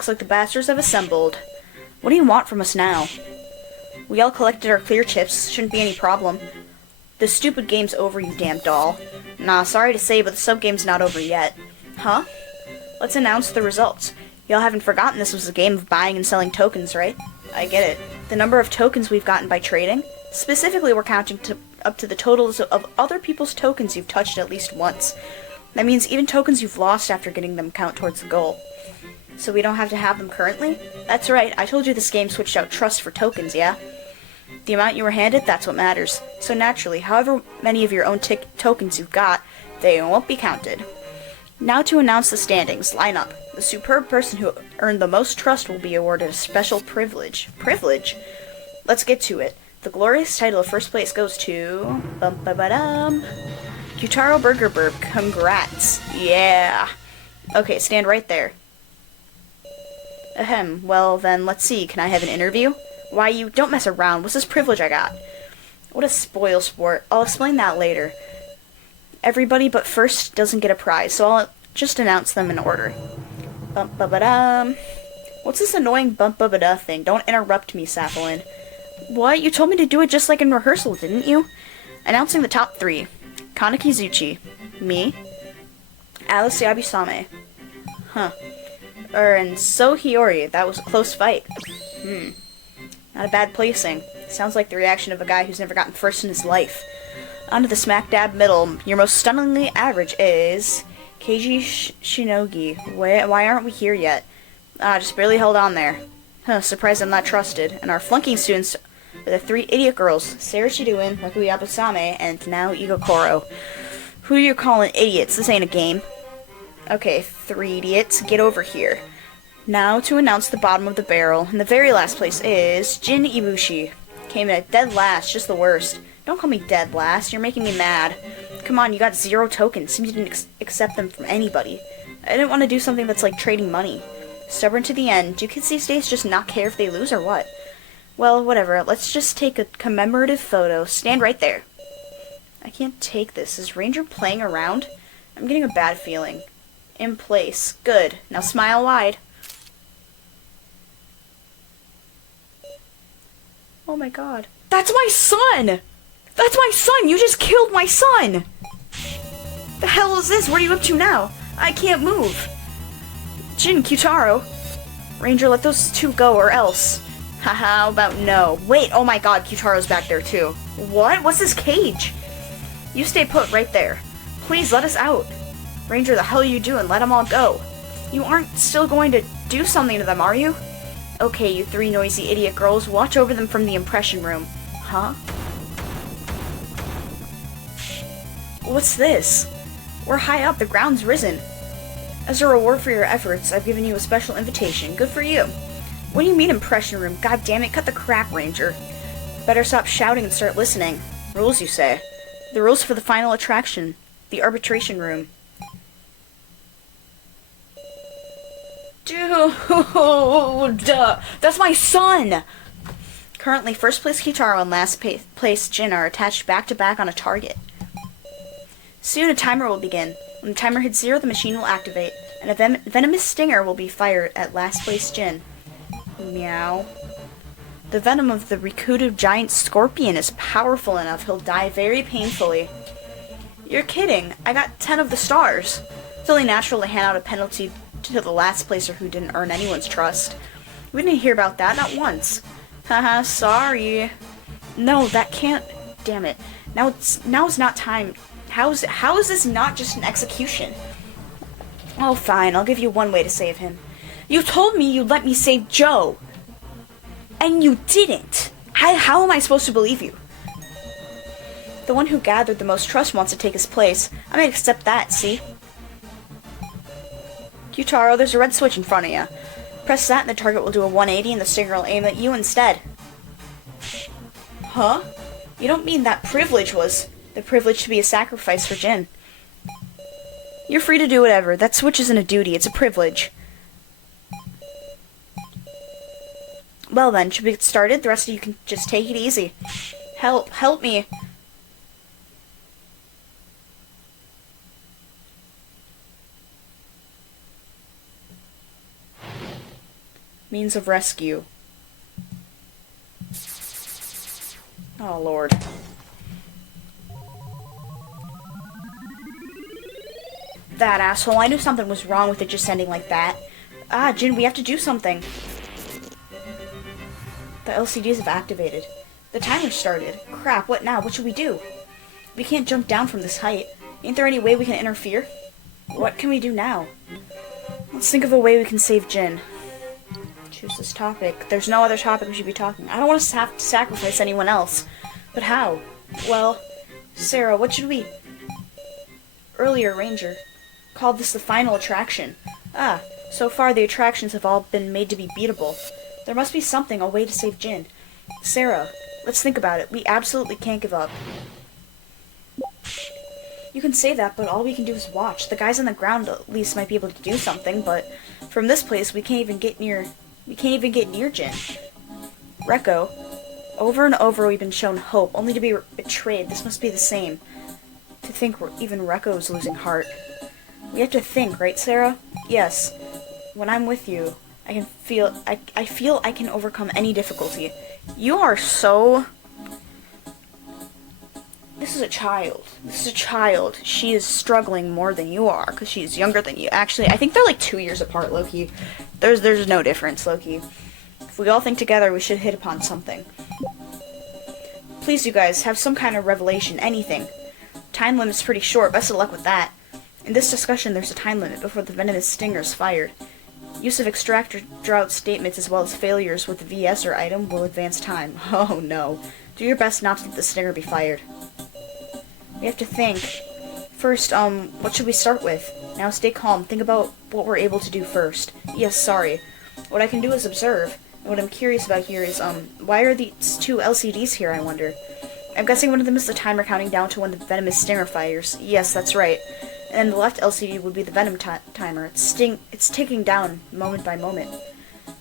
Looks like the bastards have assembled. What do you want from us now? We all collected our clear chips. Shouldn't be any problem. This stupid game's over, you damn doll. Nah, sorry to say, but the sub-game's not over yet. Huh? Let's announce the results. Y'all haven't forgotten this was a game of buying and selling tokens, right? I get it. The number of tokens we've gotten by trading? Specifically, we're counting up to the totals of other people's tokens you've touched at least once. That means even tokens you've lost after getting them count towards the goal. So we don't have to have them currently? That's right, I told you this game switched out trust for tokens, yeah? The amount you were handed, that's what matters. So naturally, however many of your own tokens you've got, they won't be counted. Now to announce the standings, line up. The superb person who earned the most trust will be awarded a special privilege. Privilege? Let's get to it. The glorious title of first place goes to... Yutaro Burger Burp, congrats. Yeah. Okay, stand right there. Ahem, well then, let's see, can I have an interview? Why, you don't mess around, what's this privilege I got? What a spoil sport, I'll explain that later. Everybody but first doesn't get a prize, so I'll just announce them in order. Bump-ba-ba-dum. What's this annoying bump-ba-ba-da thing? Don't interrupt me, Saphalin. What? You told me to do it just like in rehearsal, didn't you? Announcing the top 3. Kaneki Zuchi. Me. Alice Yabusame. Huh. And So Hiyori. That was a close fight. Not a bad placing. Sounds like the reaction of a guy who's never gotten first in his life. Onto the smack dab middle. Your most stunningly average is... Keiji Shinogi. Why aren't we here yet? Just barely held on there. Huh, surprised I'm not trusted. And our flunking students are the 3 idiot girls. Sarah Shidoin, Raku Yabusame, and now Igokoro. Who are you calling idiots? This ain't a game. Okay, 3 idiots, get over here. Now to announce the bottom of the barrel. In the very last place is Jin Ibushi. Came in at dead last, just the worst. Don't call me dead last, you're making me mad. Come on, you got 0 tokens. Seems you didn't accept them from anybody. I didn't want to do something that's like trading money. Stubborn to the end. Do kids these days just not care if they lose or what? Well, whatever. Let's just take a commemorative photo. Stand right there. I can't take this. Is Ranger playing around? I'm getting a bad feeling. In place. Good. Now smile wide. Oh my god. That's my son! That's my son! You just killed my son! The hell is this? What are you up to now? I can't move. Jin, Kyutaro. Ranger, let those 2 go or else. Haha, how about no? Wait, oh my god, Kyutaro's back there too. What? What's this cage? You stay put right there. Please let us out. Ranger, the hell are you doing? Let them all go. You aren't still going to do something to them, are you? Okay, you 3 noisy idiot girls, watch over them from the impression room. Huh? What's this? We're high up, the ground's risen. As a reward for your efforts, I've given you a special invitation. Good for you. What do you mean impression room? God damn it, cut the crap, Ranger. Better stop shouting and start listening. Rules, you say? The rules for the final attraction. The arbitration room. Dude, that's my son! Currently, first place Kitaro and last place Jin are attached back-to-back on a target. Soon a timer will begin. When the timer hits 0, the machine will activate, and a venomous stinger will be fired at last place Jin. Meow. The venom of the Rikudo giant scorpion is powerful enough he'll die very painfully. You're kidding. I got 10 of the stars. It's only natural to hand out a penalty to the last placer who didn't earn anyone's trust. We didn't hear about that, not once. Haha, sorry. No, that can't... Damn it. Now is not time. How is this not just an execution? Oh, fine. I'll give you one way to save him. You told me you'd let me save Joe. And you didn't. How am I supposed to believe you? The one who gathered the most trust wants to take his place. I might accept that, see? Kyutaro, there's a red switch in front of you. Press that and the target will do a 180 and the stinger will aim at you instead. Huh? You don't mean that privilege was... The privilege to be a sacrifice for Jin. You're free to do whatever. That switch isn't a duty, it's a privilege. Well then, should we get started? The rest of you can just take it easy. Help me. Means of rescue. Oh, Lord. That asshole. I knew something was wrong with it just ending like that. Ah, Jin, we have to do something. The LCDs have activated. The timer started. Crap, what now? What should we do? We can't jump down from this height. Ain't there any way we can interfere? What can we do now? Let's think of a way we can save Jin. Choose this topic. There's no other topic we should be talking. I don't want to have to sacrifice anyone else. But how? Well, Sarah, what should we... Earlier, Ranger called this the final attraction. Ah, so far the attractions have all been made to be beatable. There must be something, a way to save Jin. Sarah, let's think about it. We absolutely can't give up. You can say that, but all we can do is watch. The guys on the ground at least might be able to do something, but from this place we can't even get near Jin. Rekko, over and over we've been shown hope, only to be betrayed. This must be the same. To think even Rekko's losing heart. We have to think, right, Sarah? Yes. When I'm with you, I feel I can overcome any difficulty. You are so... This is a child. This is a child. She is struggling more than you are, because she's younger than you. Actually, I think they're like 2 years apart, Loki. There's no difference, Loki. If we all think together, we should hit upon something. Please, you guys, have some kind of revelation, anything. Time limit's pretty short, best of luck with that. In this discussion, there's a time limit before the venomous stinger is fired. Use of extractor drought statements as well as failures with the VS or item will advance time. Oh no. Do your best not to let the stinger be fired. We have to think. First, what should we start with? Now stay calm. Think about what we're able to do first. Yes, sorry. What I can do is observe. And what I'm curious about here is, why are these two LCDs here, I wonder? I'm guessing one of them is the timer counting down to when the venomous stinger fires. Yes, that's right. And the left LCD would be the venom timer. It's ticking down moment by moment.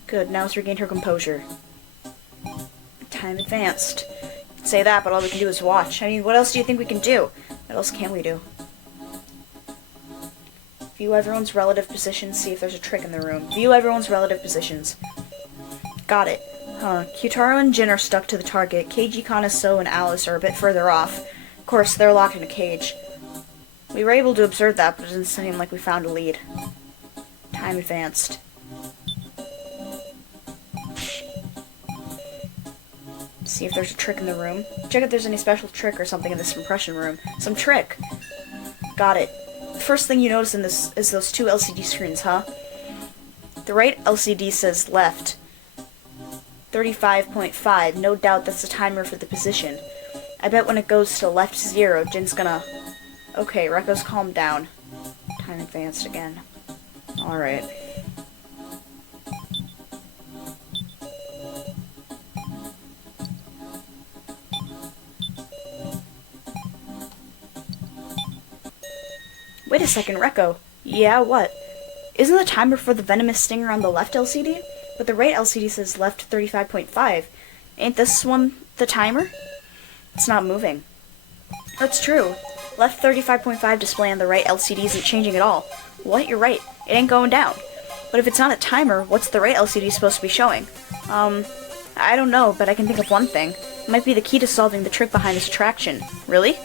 Good, now it's regained her composure. Time advanced. Say that, but all we can do is watch. I mean, what else do you think we can do? What else can we do? View everyone's relative positions, see if there's a trick in the room. View everyone's relative positions. Got it. Huh. Kyutaro and Jin are stuck to the target. Keiji, Kanaso, and Alice are a bit further off. Of course, they're locked in a cage. We were able to observe that, but it doesn't seem like we found a lead. Time advanced. See if there's a trick in the room. Check if there's any special trick or something in this impression room. Some trick! Got it. The first thing you notice in this is those two LCD screens, huh? The right LCD says left. 35.5. No doubt that's the timer for the position. I bet when it goes to left 0, Jin's gonna... Okay, Rekko's calmed down. Time advanced again. Alright. Wait a second, Rekko. Yeah, what? Isn't the timer for the venomous stinger on the left LCD? But the right LCD says left 35.5. Ain't this one the timer? It's not moving. That's true. Left 35.5 display on the right LCD isn't changing at all. What? You're right. It ain't going down. But if it's not a timer, what's the right LCD supposed to be showing? I don't know, but I can think of one thing. It might be the key to solving the trick behind this attraction. Really?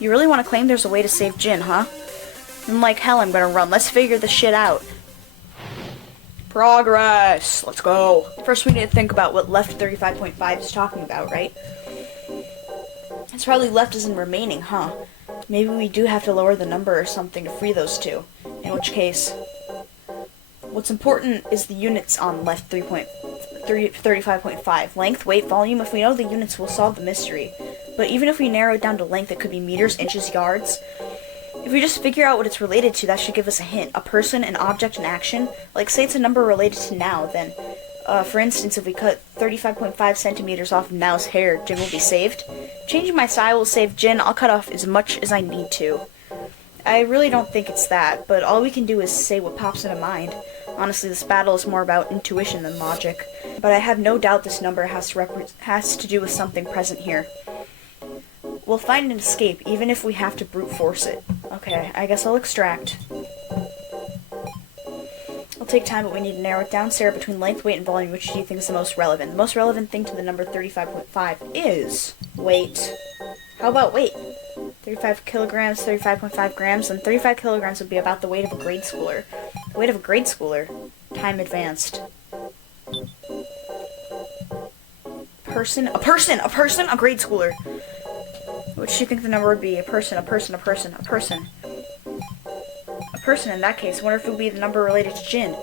You really want to claim there's a way to save Jin, huh? And like hell I'm gonna run. Let's figure this shit out. Progress! Let's go. First we need to think about what left 35.5 is talking about, right? It's probably left as in remaining, huh? Maybe we do have to lower the number or something to free those two. In which case, what's important is the units on left 35.5. Length, weight, volume. If we know the units, we'll solve the mystery. But even if we narrow it down to length, it could be meters, inches, yards. If we just figure out what it's related to, that should give us a hint. A person, an object, an action. Like, say it's a number related to now, then, for instance, if we cut 35.5 centimeters off of Now's hair, Jin will be saved. Changing my style will save Jin. I'll cut off as much as I need to. I really don't think it's that, but all we can do is say what pops into mind. Honestly, this battle is more about intuition than logic. But I have no doubt this number has to do with something present here. We'll find an escape, even if we have to brute force it. Okay, I guess I'll extract. We'll take time, but we need to narrow it down. Sarah, between length, weight, and volume, which do you think is the most relevant? The most relevant thing to the number 35.5 is weight. How about weight? 35 kilograms, 35.5 grams, and 35 kilograms would be about the weight of a grade schooler. The weight of a grade schooler. Time advanced. A grade schooler. What do you think the number would be? A person, in that case. I wonder if it would be the number related to gin.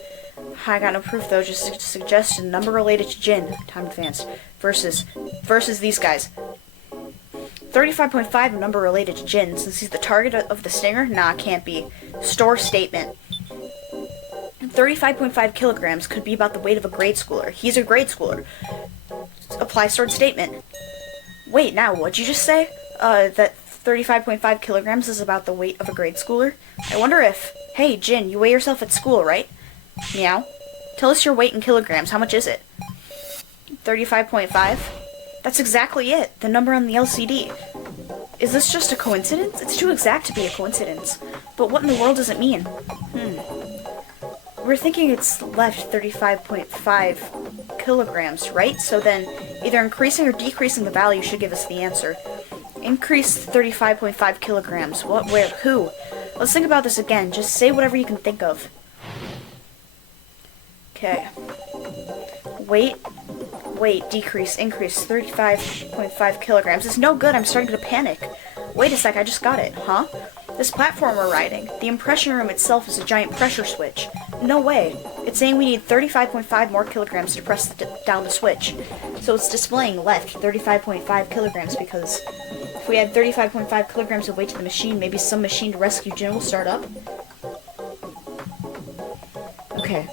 I got no proof though, just suggest a number related to gin. Time advanced. Versus these guys. 35.5, a number related to gin. Since he's the target of the stinger? Nah, can't be. Store statement. 35.5 kilograms could be about the weight of a grade schooler. He's a grade schooler. Apply stored statement. Wait, now, what'd you just say? That 35.5 kilograms is about the weight of a grade schooler? I wonder if... Hey, Jin, you weigh yourself at school, right? Meow. Tell us your weight in kilograms. How much is it? 35.5? That's exactly it. The number on the LCD. Is this just a coincidence? It's too exact to be a coincidence. But what in the world does it mean? We're thinking it's left 35.5 kilograms, right? So then, either increasing or decreasing the value should give us the answer. Increase 35.5 kilograms. What, where, who? Let's think about this again. Just say whatever you can think of. Okay. Weight, decrease, increase, 35.5 kilograms. It's no good, I'm starting to panic. Wait a sec, I just got it. Huh? This platform we're riding, the impression room itself is a giant pressure switch. No way. It's saying we need 35.5 more kilograms to press down the switch. So it's displaying left 35.5 kilograms because if we add 35.5 kilograms of weight to the machine, maybe some machine to rescue Jin will start up. Okay.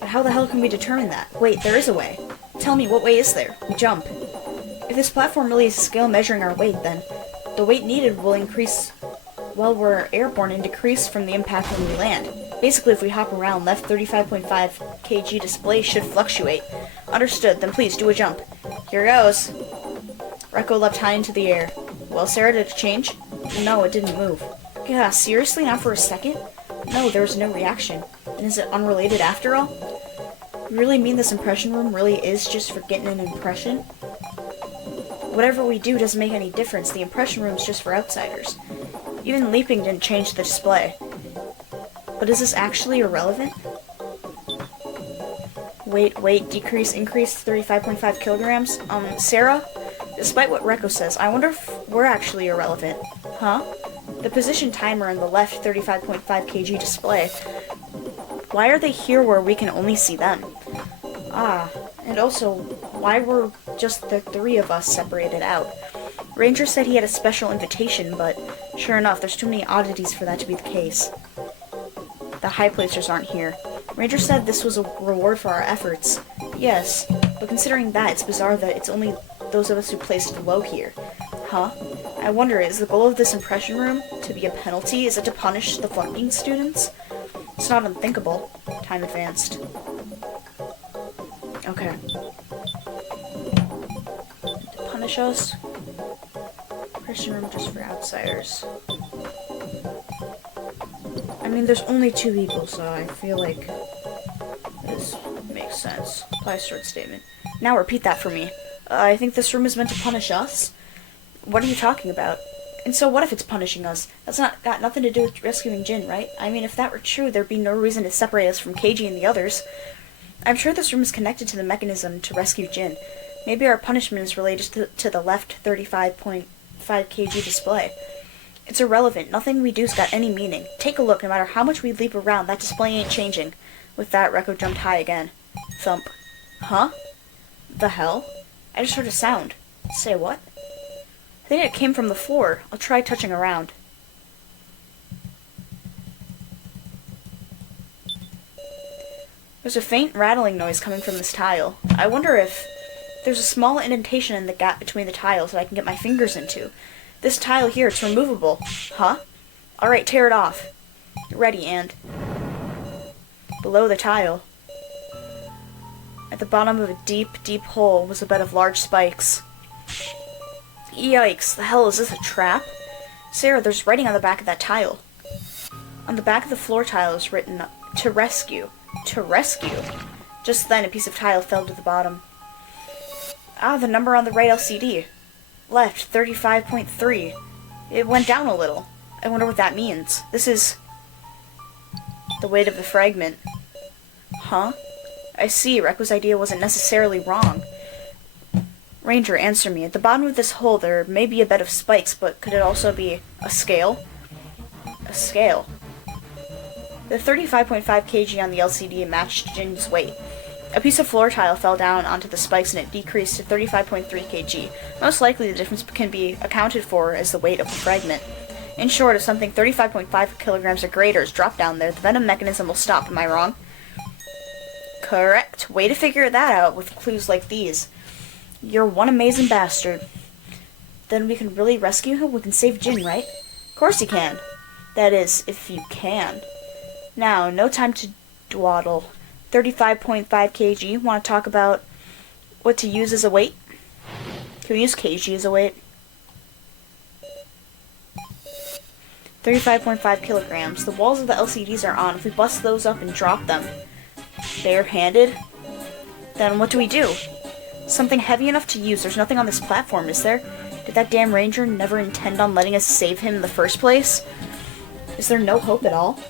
But how the hell can we determine that? Wait, there is a way. Tell me, what way is there? We jump. If this platform really is a scale measuring our weight, then the weight needed will increase while we're airborne and decrease from the impact when we land. Basically, if we hop around, left 35.5 kg display should fluctuate. Understood, then please do a jump. Here goes. Rekko leapt high into the air. Well, Sarah, did it change? No, it didn't move. Yeah, seriously? Not for a second? No, there was no reaction. And is it unrelated after all? You really mean this impression room really is just for getting an impression? Whatever we do doesn't make any difference. The impression room's just for outsiders. Even leaping didn't change the display. But is this actually irrelevant? Weight, decrease, increase, 35.5 kilograms. Sarah? Despite what Rekko says, I wonder if we're actually irrelevant. Huh? The position timer on the left 35.5 kg display. Why are they here where we can only see them? Ah, and also, why were just the three of us separated out? Ranger said he had a special invitation, but sure enough, there's too many oddities for that to be the case. The high placers aren't here. Ranger said this was a reward for our efforts. Yes, but considering that, it's bizarre that it's only those of us who placed low here. Huh? I wonder, is the goal of this impression room to be a penalty? Is it to punish the flunking students? It's not unthinkable. Time advanced. Okay. To punish us? Impression room just for outsiders. I mean, there's only two people, so I feel like this makes sense. Apply stored statement. Now repeat that for me. I think this room is meant to punish us. What are you talking about? And so what if it's punishing us? That's got nothing to do with rescuing Jin, right? I mean, if that were true, there'd be no reason to separate us from KG and the others. I'm sure this room is connected to the mechanism to rescue Jin. Maybe our punishment is related to the left 35.5 kg display. It's irrelevant. Nothing we do's got any meaning. Take a look. No matter how much we leap around, that display ain't changing. With that, Rekko jumped high again. Thump. Huh? The hell? I just heard a sound. Say what? I think it came from the floor. I'll try touching around. There's a faint rattling noise coming from this tile. I wonder if there's a small indentation in the gap between the tiles that I can get my fingers into. This tile here, it's removable. Huh? Alright, tear it off. Ready, and... Below the tile, at the bottom of a deep, deep hole, was a bed of large spikes. Yikes, the hell is this, a trap? Sarah, there's writing on the back of that tile. On the back of the floor tile is written, to rescue. To rescue. Just then, a piece of tile fell to the bottom. Ah, the number on the right LCD. Left, 35.3. It went down a little. I wonder what that means. This is the weight of the fragment. Huh? I see, Rekko's idea wasn't necessarily wrong. Ranger, answer me. At the bottom of this hole, there may be a bed of spikes, but could it also be a scale? A scale. The 35.5 kg on the LCD matched Jin's weight. A piece of floor tile fell down onto the spikes and it decreased to 35.3 kg. Most likely the difference can be accounted for as the weight of the fragment. In short, if something 35.5 kilograms or greater is dropped down there, the venom mechanism will stop. Am I wrong? Correct. Way to figure that out with clues like these. You're one amazing bastard. Then we can really rescue him? We can save Jin, right? Of course you can. That is, if you can. Now, no time to dawdle. 35.5 kg. Want to talk about what to use as a weight? Can we use kg as a weight? 35.5 kilograms. The walls of the LCDs are on. If we bust those up and drop them barehanded, then what do we do? Something heavy enough to use. There's nothing on this platform, is there? Did that damn ranger never intend on letting us save him in the first place? Is there no hope at all?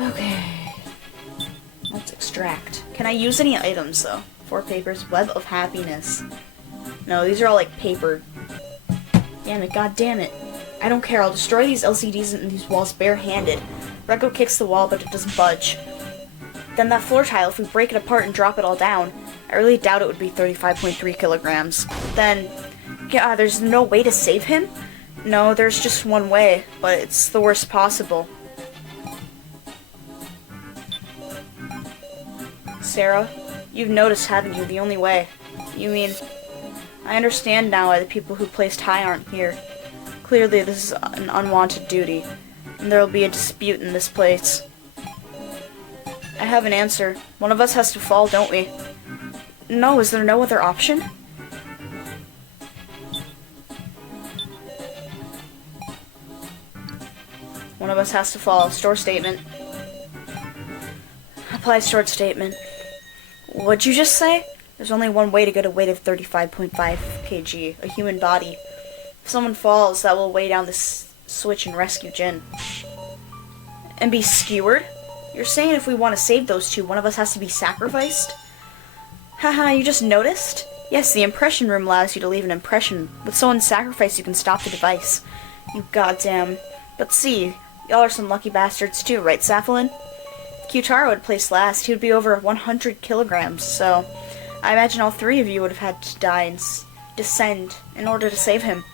Okay. Let's extract. Can I use any items, though? 4 papers. Web of happiness. No, these are all, like, paper. Damn it, god damn it. I don't care. I'll destroy these LCDs and these walls barehanded. Rekko kicks the wall, but it doesn't budge. Then that floor tile, if we break it apart and drop it all down, I really doubt it would be 35.3 kilograms. Then, yeah, there's no way to save him? No, there's just one way, but it's the worst possible. Sarah, you've noticed, haven't you, the only way? You mean, I understand now why the people who placed high aren't here. Clearly, this is an unwanted duty, and there will be a dispute in this place. I have an answer. One of us has to fall, don't we? No, is there no other option? One of us has to fall. Store statement. Apply stored statement. What'd you just say? There's only one way to get a weight of 35.5 kg, a human body. If someone falls, that will weigh down this switch and rescue Jin. And be skewered? You're saying if we want to save those two, one of us has to be sacrificed? Haha, you just noticed? Yes, the impression room allows you to leave an impression. With someone's sacrifice, you can stop the device. You goddamn. But see, y'all are some lucky bastards too, right, Safalin? If Kyutaro had placed last, he would be over 100 kilograms, so I imagine all 3 of you would have had to die and descend in order to save him.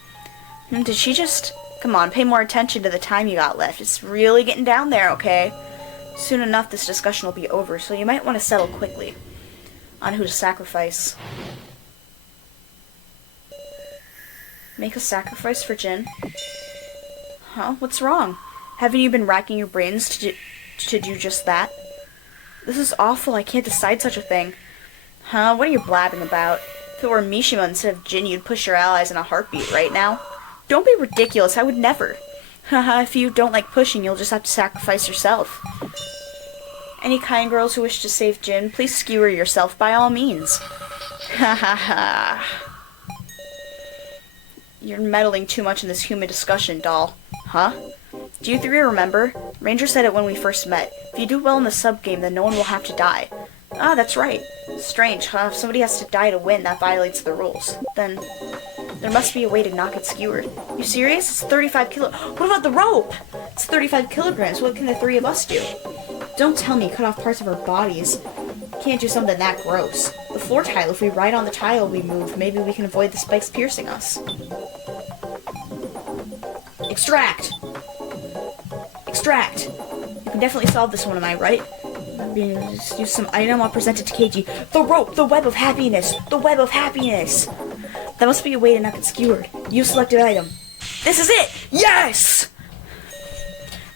Did she just... Come on, pay more attention to the time you got left. It's really getting down there, okay? Soon enough, this discussion will be over, so you might want to settle quickly on who to sacrifice. Make a sacrifice for Jin? Huh? What's wrong? Haven't you been racking your brains to do just that? This is awful. I can't decide such a thing. Huh? What are you blabbing about? If it were Mishima instead of Jin, you'd push your allies in a heartbeat right now. Don't be ridiculous. I would never. Haha, if you don't like pushing, you'll just have to sacrifice yourself. Any kind girls who wish to save Jin, please skewer yourself by all means. Ha ha ha. You're meddling too much in this human discussion, doll. Huh? Do you 3 remember? Ranger said it when we first met. If you do well in the sub-game, then no one will have to die. Ah, that's right. Strange, huh? If somebody has to die to win, that violates the rules. Then there must be a way to not get skewered. You serious? It's 35 kilo- What about the rope? It's 35 kilograms. What can the 3 of us do? Don't tell me cut off parts of our bodies. Can't do something that gross. The floor tile, if we ride on the tile we move, maybe we can avoid the spikes piercing us. Extract! Extract! You can definitely solve this one, am I right? Just use some item, I'll present it to KG. The rope! The web of happiness! The web of happiness! That must be a way to not get skewered. Use selected item. This is it! Yes!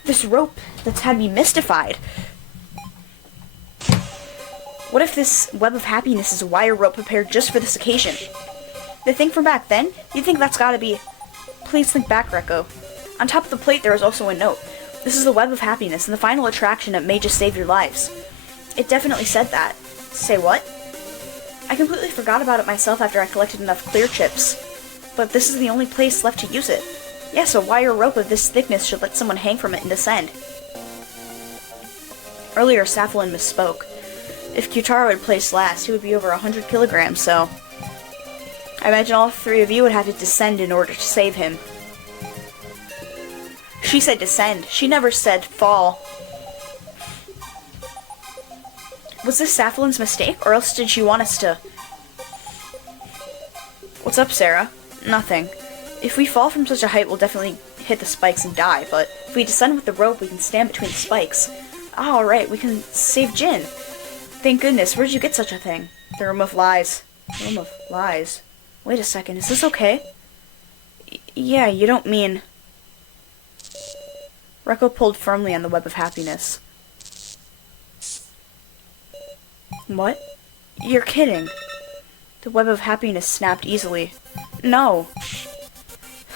This rope that's had me mystified. What if this web of happiness is a wire rope prepared just for this occasion? The thing from back then? You think that's gotta be... Please think back, Rekko. On top of the plate there is also a note. This is the web of happiness, and the final attraction that may just save your lives. It definitely said that. Say what? I completely forgot about it myself after I collected enough clear chips. But this is the only place left to use it. Yes, a wire rope of this thickness should let someone hang from it and descend. Earlier, Safalin misspoke. If Kyutaro had placed last, he would be over 100 kilograms, so... I imagine all three of you would have to descend in order to save him. She said descend. She never said fall. Was this Safalin's mistake, or else did she want us to... What's up, Sarah? Nothing. If we fall from such a height, we'll definitely hit the spikes and die, but if we descend with the rope, we can stand between the spikes. Ah, alright, we can save Jin. Thank goodness, where did you get such a thing? The Room of Lies. The Room of Lies? Wait a second, is this okay? Yeah, you don't mean... Rekko pulled firmly on the web of happiness. What? You're kidding. The web of happiness snapped easily. No.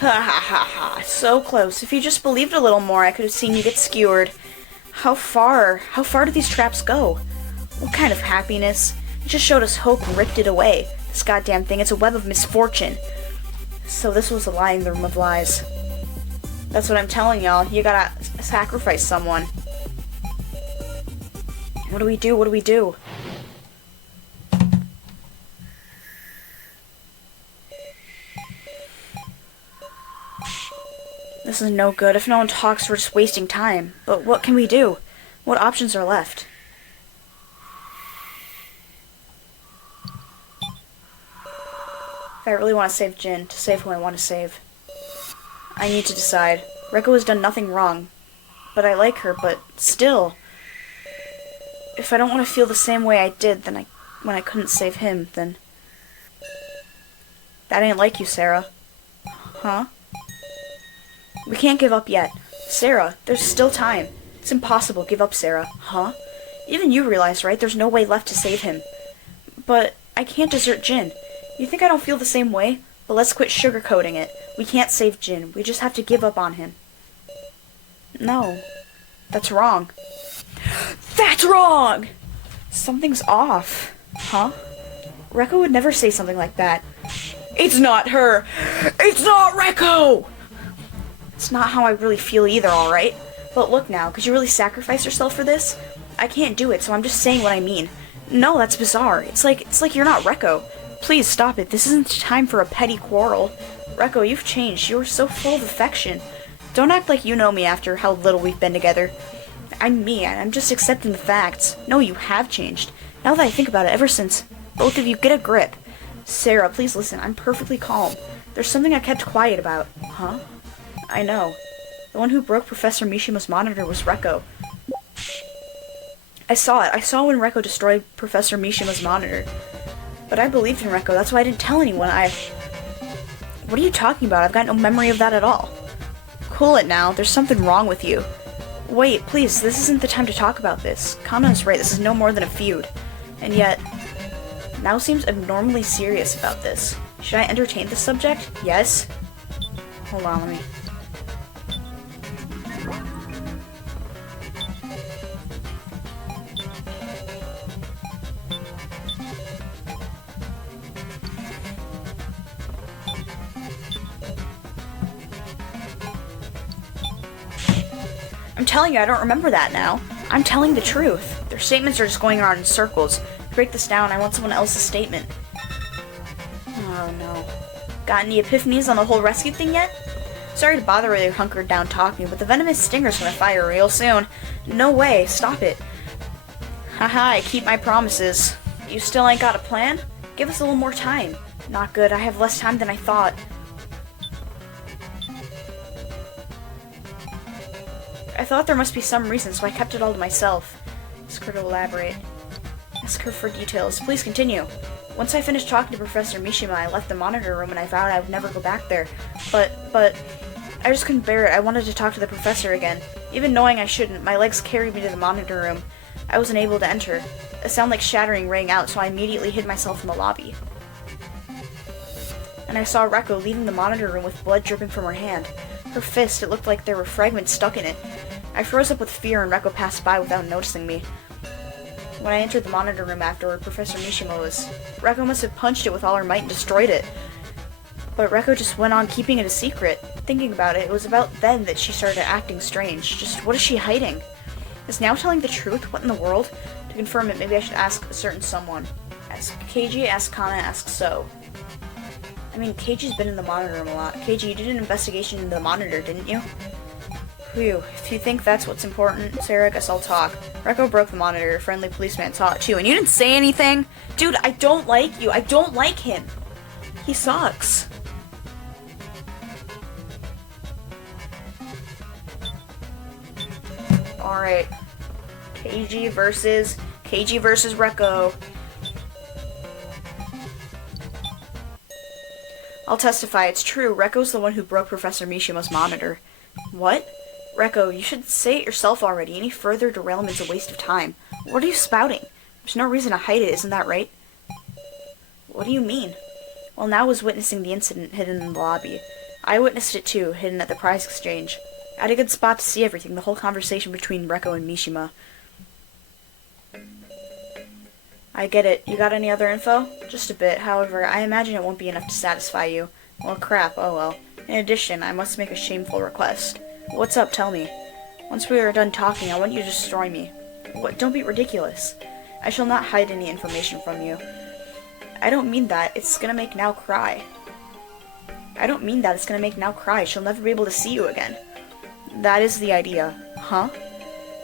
Ha ha ha ha. So close. If you just believed a little more, I could have seen you get skewered. How far? How far do these traps go? What kind of happiness? It just showed us hope and ripped it away. This goddamn thing, it's a web of misfortune. So this was a lie in the Room of Lies. That's what I'm telling y'all. You gotta sacrifice someone. What do we do? What do we do? This is no good. If no one talks, we're just wasting time. But what can we do? What options are left? If I really want to save Jin, to save who I want to save, I need to decide. Rekko has done nothing wrong. But I like her, but still. If I don't want to feel the same way I did when I couldn't save him, then... That ain't like you, Sarah. Huh? We can't give up yet. Sarah, there's still time. It's impossible. Give up, Sarah. Huh? Even you realize, right? There's no way left to save him. But I can't desert Jin. You think I don't feel the same way? But let's quit sugarcoating it. We can't save Jin. We just have to give up on him. No. That's wrong. That's wrong! Something's off. Huh? Rekko would never say something like that. It's not her! It's not Rekko! It's not how I really feel either, alright? But look now, could you really sacrifice yourself for this? I can't do it, so I'm just saying what I mean. No, that's bizarre. It's like you're not Rekko. Please stop it. This isn't time for a petty quarrel. Rekko, you've changed. You were so full of affection. Don't act like you know me after how little we've been together. I'm me. I'm just accepting the facts. No, you have changed. Now that I think about it, ever since... Both of you, get a grip. Sarah, please listen. I'm perfectly calm. There's something I kept quiet about. Huh? I know. The one who broke Professor Mishima's monitor was Rekko. I saw it. I saw when Rekko destroyed Professor Mishima's monitor. But I believed in Rekko. That's why I didn't tell anyone. What are you talking about? I've got no memory of that at all. Cool it now. There's something wrong with you. Wait, please. This isn't the time to talk about this. Kana is right. This is no more than a feud. And yet, now seems abnormally serious about this. Should I entertain this subject? Yes? Hold on, let me... I'm telling you, I don't remember that now. I'm telling the truth. Their statements are just going around in circles. To break this down, I want someone else's statement. Oh no. Got any epiphanies on the whole rescue thing yet? Sorry to bother with your hunkered down talking, but the venomous stinger's gonna fire real soon. No way, stop it. Haha, I keep my promises. You still ain't got a plan? Give us a little more time. Not good, I have less time than I thought. I thought there must be some reason, so I kept it all to myself. Ask her to elaborate. Ask her for details. Please continue. Once I finished talking to Professor Mishima, I left the monitor room and I vowed I would never go back there. But, I just couldn't bear it. I wanted to talk to the professor again. Even knowing I shouldn't, my legs carried me to the monitor room. I wasn't able to enter. A sound like shattering rang out, so I immediately hid myself in the lobby. And I saw Rekko leaving the monitor room with blood dripping from her hand. Her fist, it looked like there were fragments stuck in it. I froze up with fear and Rekko passed by without noticing me. When I entered the monitor room afterward, Professor Mishima was... Rekko must have punched it with all her might and destroyed it. But Rekko just went on keeping it a secret. Thinking about it, it was about then that she started acting strange. Just what is she hiding? Is now telling the truth? What in the world? To confirm it, maybe I should ask a certain someone. Ask Keiji, ask Kana, ask So. I mean, Keiji's been in the monitor room a lot. Keiji, you did an investigation into the monitor, didn't you? Phew, if you think that's what's important, Sarah, I guess I'll talk. Rekko broke the monitor, a friendly policeman saw it too, and you didn't say anything? Dude, I don't like you. I don't like him. He sucks. Alright. Keiji versus Rekko. I'll testify, it's true. Rekko's the one who broke Professor Mishima's monitor. What? Rekko, you should say it yourself already. Any further derailment's a waste of time. What are you spouting? There's no reason to hide it, isn't that right? What do you mean? Well, now was witnessing the incident hidden in the lobby. I witnessed it too, hidden at the prize exchange. I had a good spot to see everything, the whole conversation between Rekko and Mishima. I get it. You got any other info? Just a bit, however, I imagine it won't be enough to satisfy you. Well, crap, oh well. In addition, I must make a shameful request. What's up, tell me. Once we are done talking, I want you to destroy me. What? Don't be ridiculous. I shall not hide any information from you. I don't mean that. It's gonna make Now cry. I don't mean that. It's gonna make Now cry. She'll never be able to see you again. That is the idea. Huh?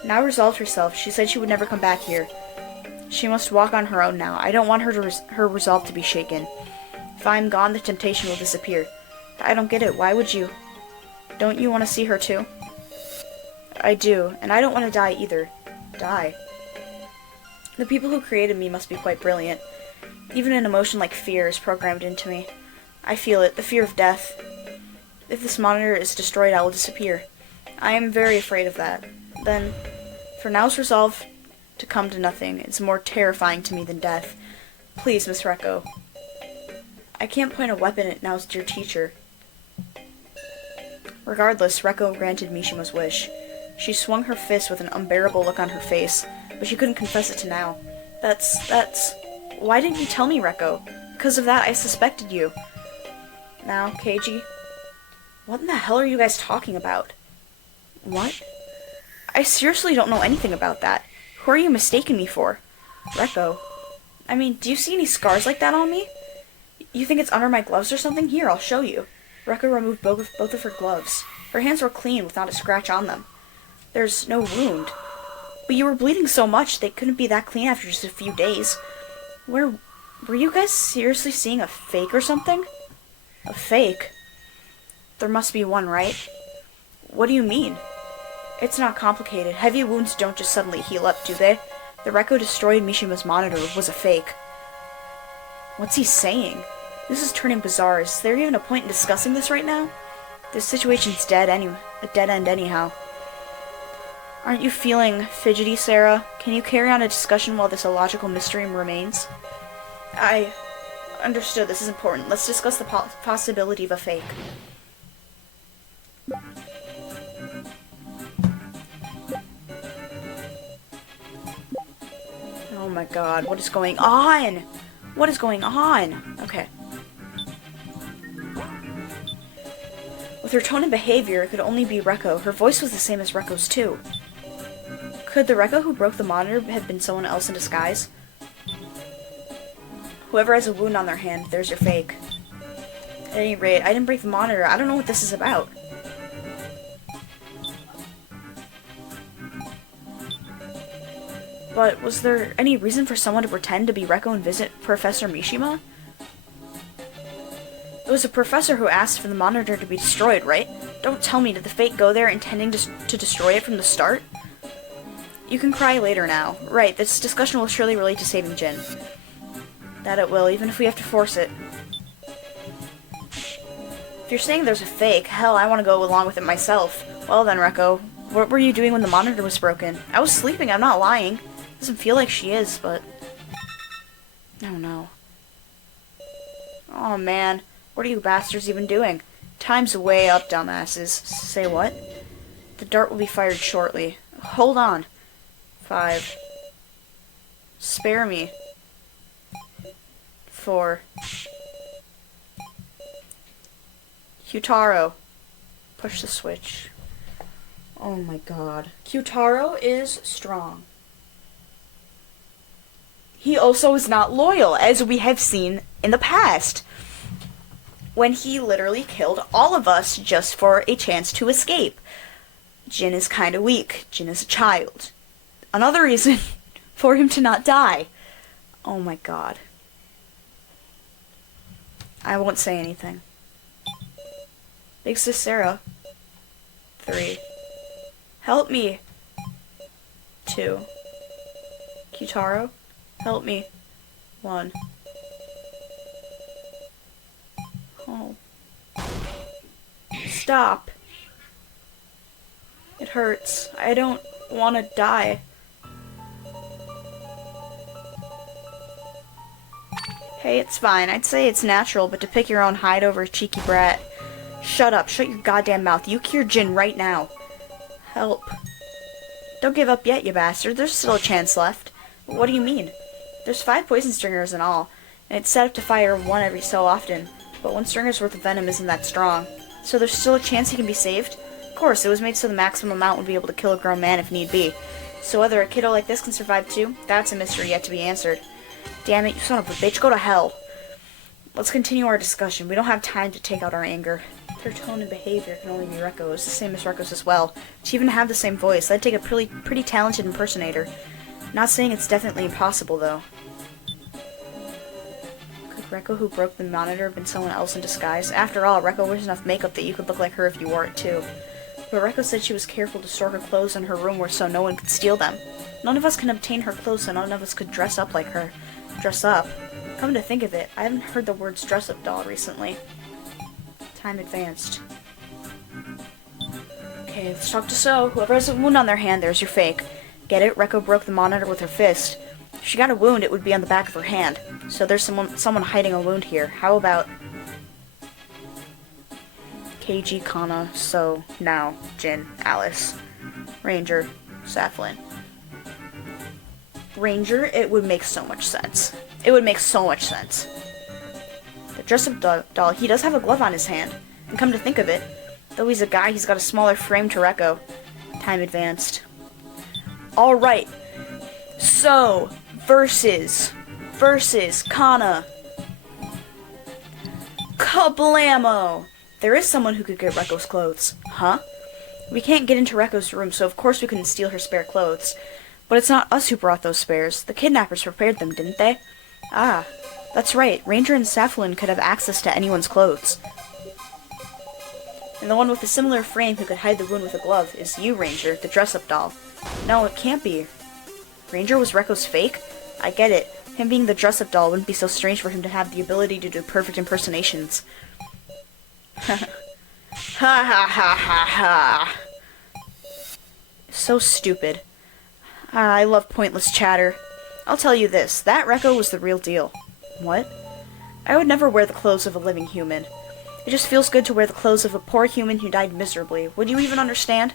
Now resolved herself. She said she would never come back here. She must walk on her own now. I don't want her resolve to be shaken. If I am gone, the temptation will disappear. I don't get it. Why would you? Don't you want to see her too? I do, and I don't want to die either. Die? The people who created me must be quite brilliant. Even an emotion like fear is programmed into me. I feel it, the fear of death. If this monitor is destroyed, I will disappear. I am very afraid of that. Then, for Now's resolve to come to nothing, it's more terrifying to me than death. Please, Miss Rekko. I can't point a weapon at Now's dear teacher. Regardless, Rekko granted Mishima's wish. She swung her fist with an unbearable look on her face, but she couldn't confess it to Now. That's... Why didn't you tell me, Rekko? Because of that, I suspected you. Now, Keiji? What in the hell are you guys talking about? What? I seriously don't know anything about that. Who are you mistaking me for? Rekko. I mean, do you see any scars like that on me? You think it's under my gloves or something? Here, I'll show you. Rekko removed both of her gloves. Her hands were clean with not a scratch on them. There's no wound. But you were bleeding so much they couldn't be that clean after just a few days. Were you guys seriously seeing a fake or something? A fake? There must be one, right? What do you mean? It's not complicated. Heavy wounds don't just suddenly heal up, do they? The Rekko destroyed Mishima's monitor was a fake. What's he saying? This is turning bizarre. Is there even a point in discussing this right now? This situation's a dead end anyhow. Aren't you feeling fidgety, Sarah? Can you carry on a discussion while this illogical mystery remains? I understood. This is important. Let's discuss the possibility of a fake. Oh my god, what is going on? What is going on? Okay. With her tone and behavior, it could only be Rekko. Her voice was the same as Rekko's too. Could the Rekko who broke the monitor have been someone else in disguise? Whoever has a wound on their hand, there's your fake. At any rate, I didn't break the monitor. I don't know what this is about. But was there any reason for someone to pretend to be Rekko and visit Professor Mishima? It was a professor who asked for the monitor to be destroyed, right? Don't tell me, did the fake go there intending to destroy it from the start? You can cry later now. Right, this discussion will surely relate to saving Jin. That it will, even if we have to force it. If you're saying there's a fake, hell, I want to go along with it myself. Well then, Rekko, what were you doing when the monitor was broken? I was sleeping, I'm not lying. Doesn't feel like she is, but... I don't know. Oh man, what are you bastards even doing? Time's way up, dumbasses. Say what? The dart will be fired shortly. Hold on. 5. Spare me. 4. Kyutaro. Push the switch. Oh my god. Kyutaro is strong. He also is not loyal, as we have seen in the past, when he literally killed all of us just for a chance to escape. Jin is kind of weak. Jin is a child. Another reason for him to not die. Oh my god. I won't say anything. Big Sis Sarah. 3. Help me. 2. Kyutaro. Help me. 1. Oh. Stop. It hurts. I don't want to die. Hey, it's fine. I'd say it's natural, but to pick your own hide over a cheeky brat. Shut up. Shut your goddamn mouth. You cure Jin right now. Help. Don't give up yet, you bastard. There's still a chance left. What do you mean? There's 5 poison stringers in all, and it's set up to fire 1 every so often, but 1 stringer's worth of venom isn't that strong. So there's still a chance he can be saved? Of course, it was made so the maximum amount would be able to kill a grown man if need be. So whether a kiddo like this can survive too, that's a mystery yet to be answered. Damn it, you son of a bitch, go to hell. Let's continue our discussion. We don't have time to take out our anger. Their tone and behavior can only be Rekko's, the same as Rekko's as well. To even have the same voice, that'd take a pretty talented impersonator. Not saying it's definitely impossible, though. Could Rekko, who broke the monitor, have been someone else in disguise? After all, Rekko wears enough makeup that you could look like her if you wore it, too. But Rekko said she was careful to store her clothes in her room so no one could steal them. None of us can obtain her clothes, so none of us could dress up like her. Dress up? Come to think of it, I haven't heard the words dress-up doll recently. Time advanced. Okay, let's talk to So. Whoever has a wound on their hand, there's your fake. Get it? Rekko broke the monitor with her fist. If she got a wound, it would be on the back of her hand. So there's someone hiding a wound here. How about... KG, Kana, So, Now, Jin, Alice, Ranger, Saflin. Ranger, it would make so much sense. It would make so much sense. The dress-up doll, he does have a glove on his hand. And come to think of it, though he's a guy, he's got a smaller frame to Rekko. Time advanced. Alright. So, versus Kana. Kablamo! There is someone who could get Rekko's clothes. Huh? We can't get into Rekko's room, so of course we couldn't steal her spare clothes. But it's not us who brought those spares. The kidnappers prepared them, didn't they? Ah, that's right. Ranger and Saflin could have access to anyone's clothes. And the one with a similar frame who could hide the wound with a glove is you, Ranger, the dress-up doll. No, it can't be. Ranger was Rekko's fake? I get it. Him being the dress-up doll wouldn't be so strange for him to have the ability to do perfect impersonations. Ha ha ha ha ha. So stupid. I love pointless chatter. I'll tell you this, that Rekko was the real deal. What? I would never wear the clothes of a living human. It just feels good to wear the clothes of a poor human who died miserably. Would you even understand?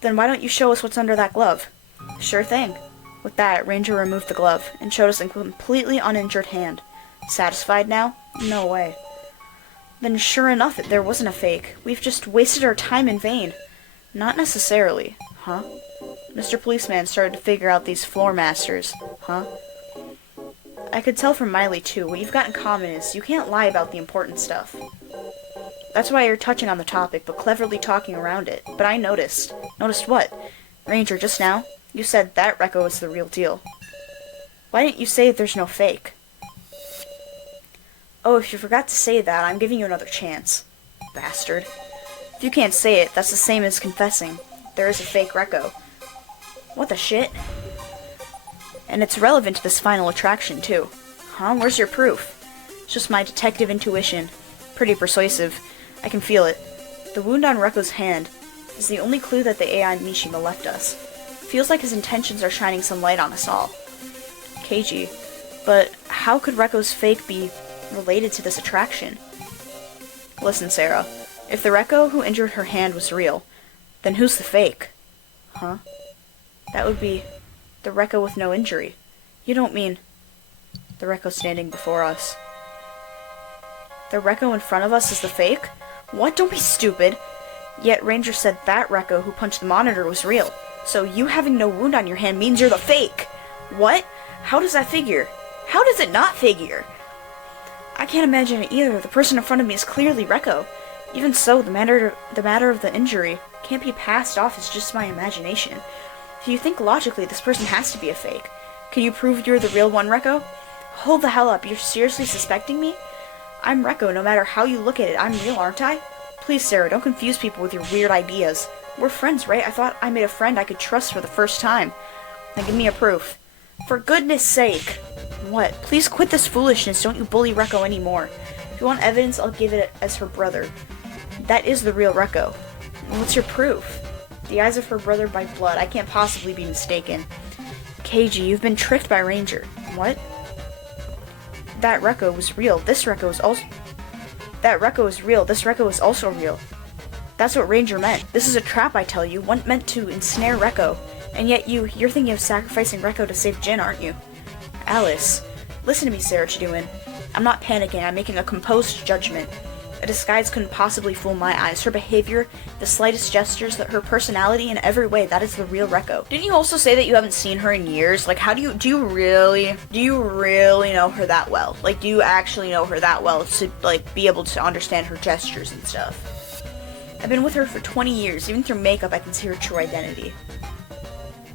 Then why don't you show us what's under that glove? Sure thing. With that, Ranger removed the glove and showed us a completely uninjured hand. Satisfied now? No way. Then sure enough, there wasn't a fake. We've just wasted our time in vain. Not necessarily. Huh? Mr. Policeman started to figure out these floor masters. Huh? I could tell from Miley, too. What you've got in common is you can't lie about the important stuff. That's why you're touching on the topic, but cleverly talking around it. But I noticed. Noticed what? Ranger, just now, you said that Rekko is the real deal. Why didn't you say there's no fake? Oh, if you forgot to say that, I'm giving you another chance. Bastard. If you can't say it, that's the same as confessing. There is a fake Rekko. What the shit? And it's relevant to this final attraction, too. Huh? Where's your proof? It's just my detective intuition. Pretty persuasive. I can feel it. The wound on Rekko's hand is the only clue that the AI Mishima left us. Feels like his intentions are shining some light on us all. Keiji, but how could Reko's fake be related to this attraction? Listen, Sarah, if the Reko who injured her hand was real, then who's the fake? Huh? That would be the Reko with no injury. You don't mean the Reko standing before us. The Reko in front of us is the fake? What? Don't be stupid. Yet Ranger said that Reko who punched the monitor was real. So you having no wound on your hand means you're the fake. What? How does that figure? How does it not figure? I can't imagine it either. The person in front of me is clearly Reko. Even so, the matter of the injury can't be passed off as just my imagination. If you think logically, this person has to be a fake. Can you prove you're the real one, Reko? Hold the hell up. You're seriously suspecting me? I'm Reko, no matter how you look at it. I'm real, aren't I? Please, Sarah, don't confuse people with your weird ideas. We're friends, right? I thought I made a friend I could trust for the first time. Now give me a proof. For goodness sake. What? Please quit this foolishness. Don't you bully Reko anymore. If you want evidence, I'll give it as her brother. That is the real Reko. What's your proof? The eyes of her brother by blood. I can't possibly be mistaken. Keiji, you've been tricked by Ranger. What? That Reko was real. This Reko is also... That Reko is real. This Reko is also real. That's what Ranger meant. This is a trap, I tell you. One meant to ensnare Reko. And yet you're thinking of sacrificing Reko to save Jin, aren't you? Alice. Listen to me, Sarah Chiduin. I'm not panicking. I'm making a composed judgment. A disguise couldn't possibly fool my eyes. Her behavior, the slightest gestures, her personality in every way, that is the real Reko. Didn't you also say that you haven't seen her in years? Like, do you really know her that well? Like, do you actually know her that well to, like, be able to understand her gestures and stuff? I've been with her for 20 years. Even through makeup, I can see her true identity.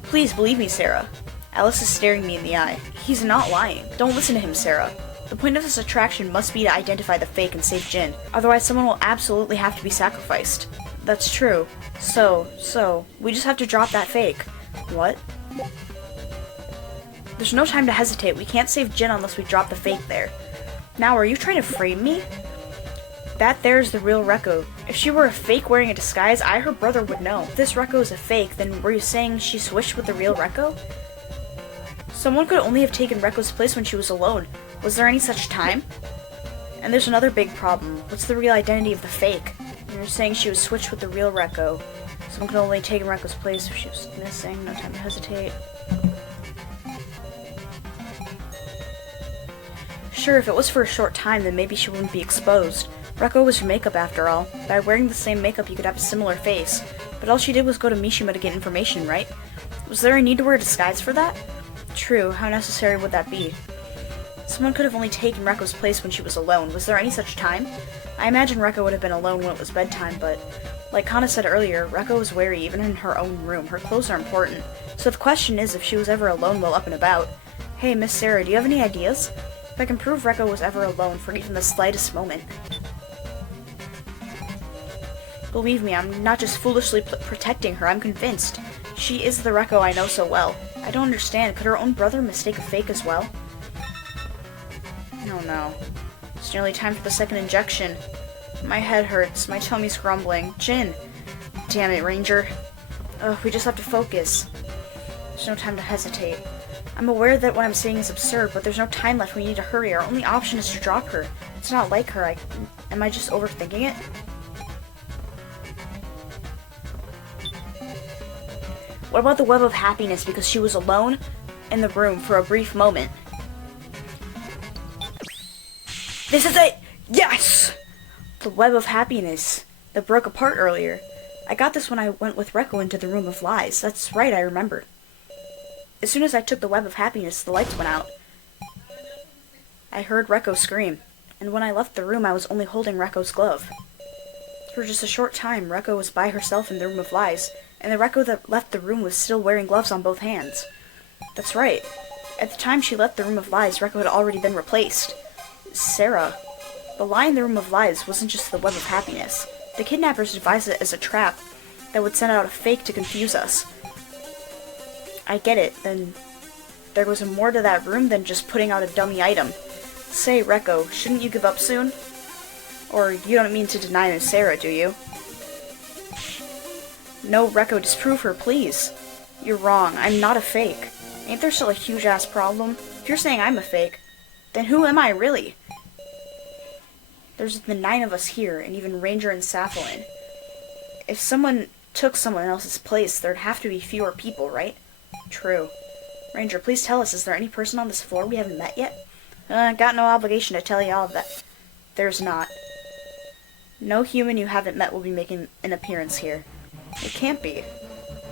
Please believe me, Sarah. Alice is staring me in the eye. He's not lying. Don't listen to him, Sarah. The point of this attraction must be to identify the fake and save Jin. Otherwise, someone will absolutely have to be sacrificed. That's true. So, we just have to drop that fake. What? There's no time to hesitate. We can't save Jin unless we drop the fake there. Now, are you trying to frame me? That there's the real Reko. If she were a fake wearing a disguise, her brother would know. If this Reko is a fake, then were you saying she switched with the real Reko? Someone could only have taken Reko's place when she was alone. Was there any such time? And there's another big problem. What's the real identity of the fake? You're saying she was switched with the real Reko. Someone could only have taken Reko's place if she was missing. No time to hesitate. Sure, if it was for a short time, then maybe she wouldn't be exposed. Reko was her makeup after all. By wearing the same makeup, you could have a similar face. But all she did was go to Mishima to get information, right? Was there a need to wear a disguise for that? True, how necessary would that be? Someone could have only taken Reko's place when she was alone. Was there any such time? I imagine Reko would have been alone when it was bedtime, but like Kana said earlier, Reko was wary even in her own room. Her clothes are important. So the question is if she was ever alone while up and about. Hey, Miss Sarah, do you have any ideas? If I can prove Reko was ever alone for even the slightest moment. Believe me, I'm not just foolishly protecting her, I'm convinced. She is the Reko I know so well. I don't understand, could her own brother mistake a fake as well? Oh no. It's nearly time for the second injection. My head hurts, my tummy's grumbling. Jin! Damn it, Ranger. Ugh, we just have to focus. There's no time to hesitate. I'm aware that what I'm saying is absurd, but there's no time left. We need to hurry. Our only option is to drop her. It's not like her. Am I just overthinking it? What about the web of happiness because she was alone in the room for a brief moment? This is it! Yes! The web of happiness that broke apart earlier. I got this when I went with Reko into the room of lies. That's right, I remember. As soon as I took the web of happiness, the lights went out. I heard Reko scream, and when I left the room, I was only holding Reko's glove. For just a short time, Reko was by herself in the room of lies, and the Reko that left the room was still wearing gloves on both hands. That's right. At the time she left the room of lies, Reko had already been replaced. Sarah. The lie in the room of lies wasn't just the web of happiness. The kidnappers devised it as a trap that would send out a fake to confuse us. I get it. Then there was more to that room than just putting out a dummy item. Say, Reko, shouldn't you give up soon? Or you don't mean to deny Miss Sarah, do you? No, Reko, disprove her, please. You're wrong. I'm not a fake. Ain't there still a huge-ass problem? If you're saying I'm a fake, then who am I really? There's the 9 of us here, and even Ranger and Saflin. If someone took someone else's place, there'd have to be fewer people, right? True. Ranger, please tell us, is there any person on this floor we haven't met yet? Got no obligation to tell you all of that. There's not. No human you haven't met will be making an appearance here. It can't be.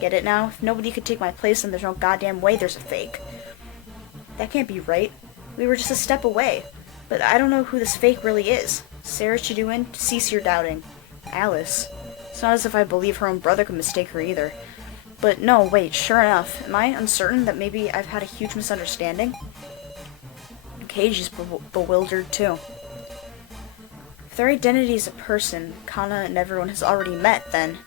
Get it now? If nobody could take my place, then there's no goddamn way there's a fake. That can't be right. We were just a step away. But I don't know who this fake really is. Sarah Chiduin, cease your doubting. Alice. It's not as if I believe her own brother could mistake her either. But no, wait, sure enough. Am I uncertain that maybe I've had a huge misunderstanding? Keiji's bewildered too. If their identity is a person Kana and everyone has already met, then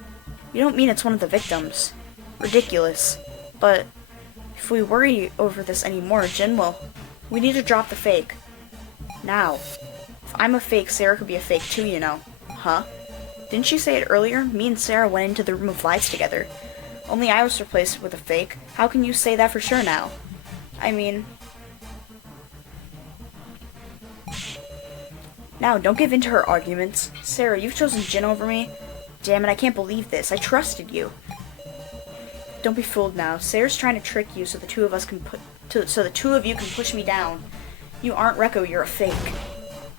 you don't mean it's one of the victims. Ridiculous. But if we worry over this anymore, Jin will. We need to drop the fake. Now. If I'm a fake, Sarah could be a fake too, you know. Huh? Didn't you say it earlier? Me and Sarah went into the Room of Lies together. Only I was replaced with a fake. How can you say that for sure now? I mean... Now, don't give in to her arguments. Sarah, you've chosen Jin over me. Damn it, I can't believe this. I trusted you. Don't be fooled now. Sarah's trying to trick you so the two of us can so the two of you can push me down. You aren't Rekko, you're a fake.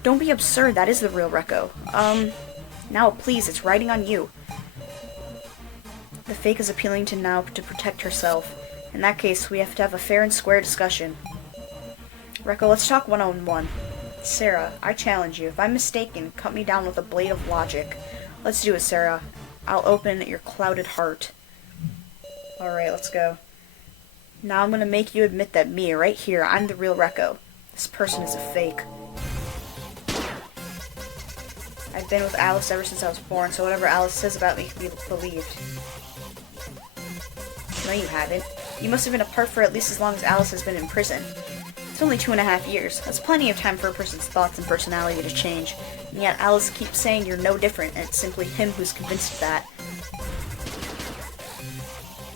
Don't be absurd, that is the real Rekko. Now, please, it's riding on you. The fake is appealing to now to protect herself. In that case, we have to have a fair and square discussion. Rekko, let's talk one-on-one. Sarah, I challenge you. If I'm mistaken, cut me down with a blade of logic. Let's do it, Sarah. I'll open your clouded heart. Alright, let's go. Now I'm gonna make you admit that me, right here, I'm the real Rekko. This person is a fake. I've been with Alice ever since I was born, so whatever Alice says about me can be believed. No, you haven't. You must have been apart for at least as long as Alice has been in prison. It's only 2.5 years. That's plenty of time for a person's thoughts and personality to change. And yet Alice keeps saying you're no different, and it's simply him who's convinced of that.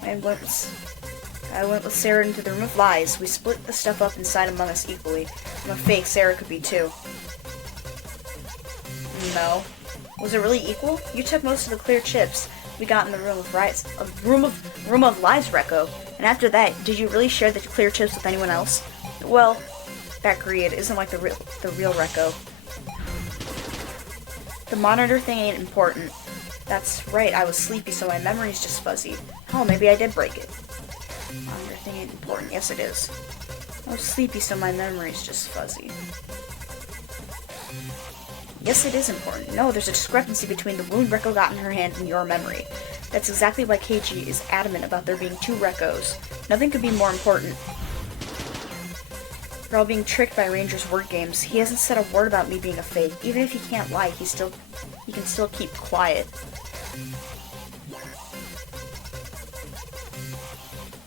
I went with Sarah into the Room of Lies. We split the stuff up inside among us equally. I'm a fake, Sarah could be too. No. Was it really equal? You took most of the clear chips we got in the Room of Lies, Room of Lies, Rekko. And after that, did you really share the clear chips with anyone else? Well, that greed isn't like the real Rekko. The monitor thing ain't important. That's right, I was sleepy, so my memory's just fuzzy. Hell, maybe I did break it. Monitor thing ain't important. Yes, it is. I was sleepy, so my memory's just fuzzy. Yes, it is important. No, there's a discrepancy between the wound Rekko got in her hand and your memory. That's exactly why Keiji is adamant about there being 2 Rekkos. Nothing could be more important. You're all being tricked by Ranger's word games. He hasn't said a word about me being a fake. Even if he can't lie, he can still keep quiet.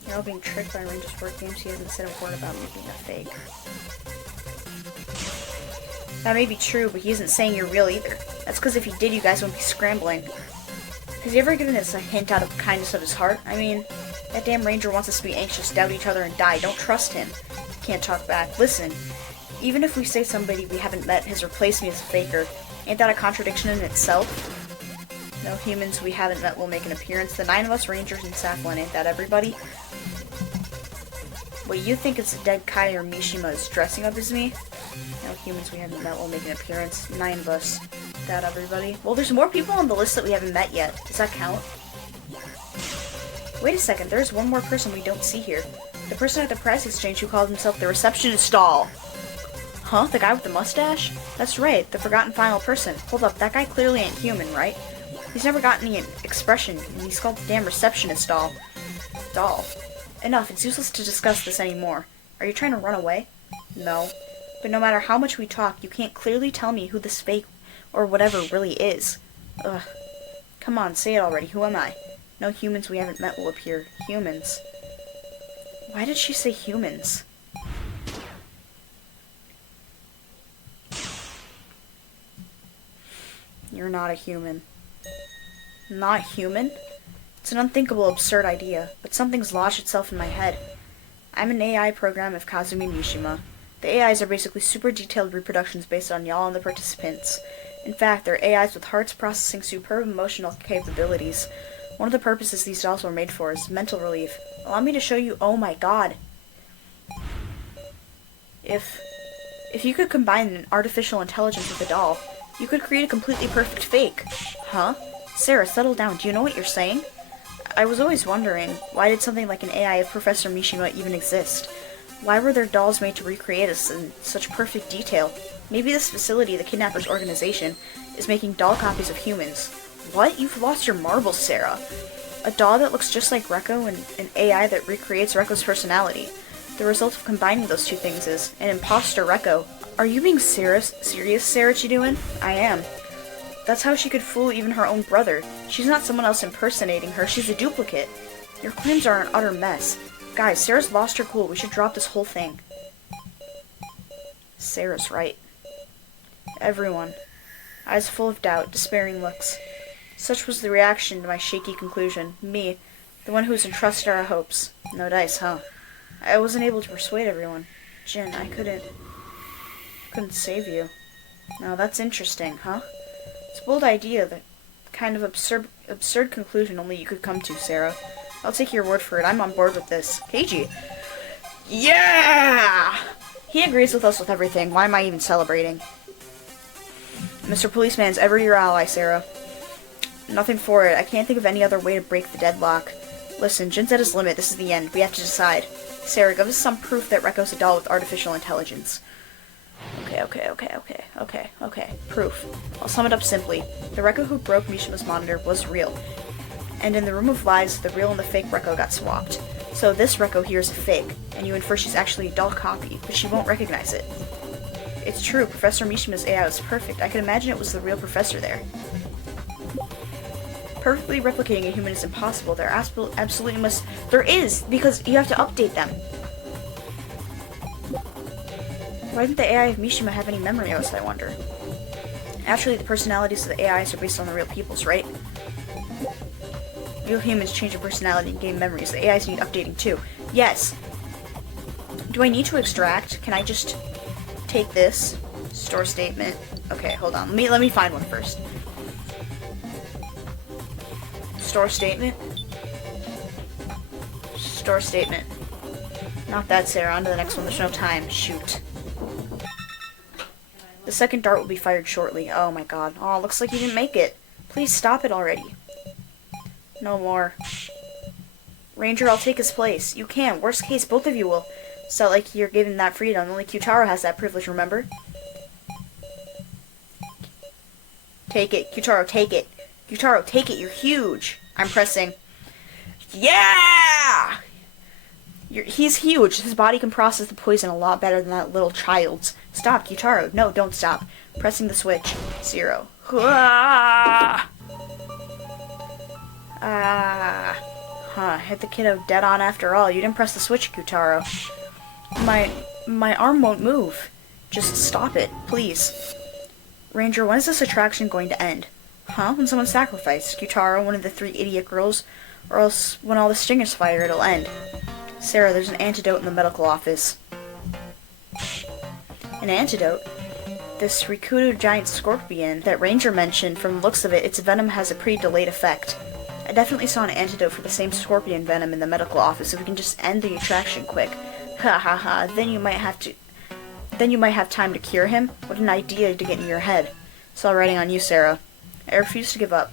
You're all being tricked by Ranger's word games. He hasn't said a word about me being a fake. That may be true, but he isn't saying you're real either. That's because if he did, you guys wouldn't be scrambling. Has he ever given us a hint out of the kindness of his heart? I mean, that damn Ranger wants us to be anxious, doubt each other, and die. Don't trust him. Can't talk back. Listen, even if we say somebody we haven't met has replaced me as a faker, ain't that a contradiction in itself? No humans we haven't met will make an appearance. The 9 of us Rangers and Saflin, ain't that everybody? Wait, you think it's a dead Kai or Mishima is dressing up as me? No humans we haven't met will make an appearance. 9 of us. That everybody? Well, there's more people on the list that we haven't met yet. Does that count? Wait a second, there's one more person we don't see here. The person at the prize exchange who called himself the receptionist doll. Huh? The guy with the mustache? That's right, the forgotten final person. Hold up, that guy clearly ain't human, right? He's never got any expression, and he's called the damn receptionist doll. Doll. Enough, it's useless to discuss this anymore. Are you trying to run away? No. But no matter how much we talk, you can't clearly tell me who this fake or whatever really is. Ugh. Come on, say it already. Who am I? No humans we haven't met will appear. Humans. Why did she say humans? You're not a human. Not human? It's an unthinkable, absurd idea, but something's lodged itself in my head. I'm an AI program of Kazumi Mishima. The AIs are basically super detailed reproductions based on y'all and the participants. In fact, they're AIs with hearts processing superb emotional capabilities. One of the purposes these dolls were made for is mental relief. Allow me to show you. Oh my god. If you could combine an artificial intelligence with a doll, you could create a completely perfect fake. Huh? Sarah, settle down. Do you know what you're saying? I was always wondering, why did something like an AI of Professor Mishima even exist? Why were their dolls made to recreate us in such perfect detail? Maybe this facility, the kidnappers' organization, is making doll copies of humans. What? You've lost your marbles, Sarah. A doll that looks just like Rekko and an AI that recreates Rekko's personality. The result of combining those two things is an imposter Rekko. Are you being serious, Sarah Chiduin? I am. That's how she could fool even her own brother. She's not someone else impersonating her, she's a duplicate. Your claims are an utter mess. Guys, Sarah's lost her cool. We should drop this whole thing. Sarah's right. Everyone. Eyes full of doubt, despairing looks. Such was the reaction to my shaky conclusion. Me, the one who was entrusted our hopes. No dice, huh? I wasn't able to persuade everyone. Jin, I couldn't save you. Now that's interesting, huh? It's a bold idea, the kind of absurd conclusion only you could come to, Sarah. I'll take your word for it. I'm on board with this. Keiji. Yeah! He agrees with us with everything. Why am I even celebrating? Mr. Policeman's ever your ally, Sarah. Nothing for it. I can't think of any other way to break the deadlock. Listen, Jin's at his limit. This is the end. We have to decide. Sarah, give us some proof that Rekko's a doll with artificial intelligence. Okay. Proof. I'll sum it up simply. The Rekko who broke Mishima's monitor was real. And in the room of lies, the real and the fake Rekko got swapped. So this Rekko here is a fake, and you infer she's actually a doll copy, but she won't recognize it. It's true, Professor Mishima's AI was perfect. I could imagine it was the real professor there. Perfectly replicating a human is impossible. There absolutely must... There is, because you have to update them. Why didn't the AI of Mishima have any memory of us, I wonder? Actually, the personalities of the AIs are based on the real people's, right? Real humans change their personality and gain memories. The AIs need updating too. Yes! Do I need to extract? Can I just take this? Store statement. Okay, hold on. Let me find one first. Store statement. Store statement. Not that, Sarah. On to the next one. There's no time. Shoot. The second dart will be fired shortly. Oh my god. Oh, looks like you didn't make it. Please stop it already. No more. Ranger, I'll take his place. You can. Worst case, both of you will. It's not like you're given that freedom. Only Kyutaro has that privilege, remember? Take it. Kyutaro, take it. Kyutaro, take it. You're huge. I'm pressing. Yeah! He's huge. His body can process the poison a lot better than that little child's. Stop, Kyutaro. No, don't stop. Pressing the switch. 0. Hit the kiddo dead on after all. You didn't press the switch, Kyutaro. My arm won't move. Just stop it, please. Ranger, when is this attraction going to end? Huh? When someone's sacrificed. Kyutaro, one of the 3 idiot girls, or else when all the stingers fire, it'll end. Sarah, there's an antidote in the medical office. An antidote? This Rikudo giant scorpion that Ranger mentioned, from the looks of it, its venom has a pretty delayed effect. I definitely saw an antidote for the same scorpion venom in the medical office if we can just end the attraction quick. Ha ha ha, then you might have time to cure him? What an idea to get in your head. It's all riding on you, Sarah. I refuse to give up.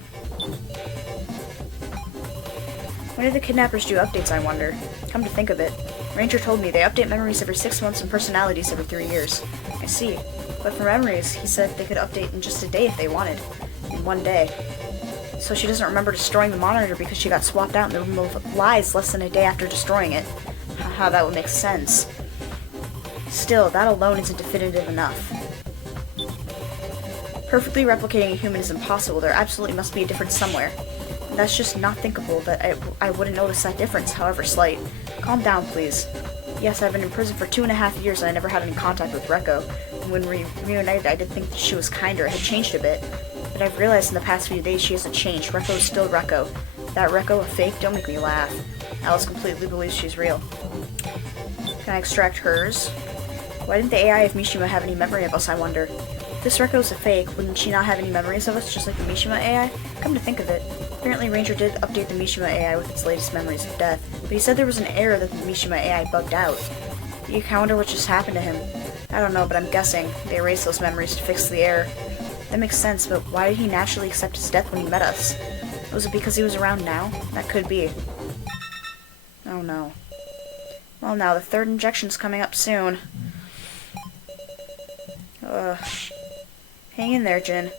When did the kidnappers do updates, I wonder? Come to think of it, Ranger told me they update memories every 6 months and personalities every 3 years. I see. But for memories, he said they could update in just a day if they wanted. In 1 day. So she doesn't remember destroying the monitor because she got swapped out in the room of lies less than a day after destroying it. Haha, that would make sense. Still, that alone isn't definitive enough. Perfectly replicating a human is impossible. There absolutely must be a difference somewhere. And that's just not thinkable that I wouldn't notice that difference, however slight. Calm down, please. Yes, I've been in prison for 2.5 years and I never had any contact with Rekko. And when we reunited, I did think that she was kinder. It had changed a bit. But I've realized in the past few days she hasn't changed. Rekko is still Rekko. That Rekko a fake? Don't make me laugh. Alice completely believes she's real. Can I extract hers? Why didn't the AI of Mishima have any memory of us, I wonder? If this Rekko's a fake, wouldn't she not have any memories of us, just like the Mishima AI? Come to think of it, apparently Ranger did update the Mishima AI with its latest memories of death, but he said there was an error that the Mishima AI bugged out. You can wonder what just happened to him. I don't know, but I'm guessing they erased those memories to fix the error. That makes sense, but why did he naturally accept his death when he met us? Was it because he was around now? That could be. Oh no. Well now, the third injection's coming up soon. Hang in there, Jin.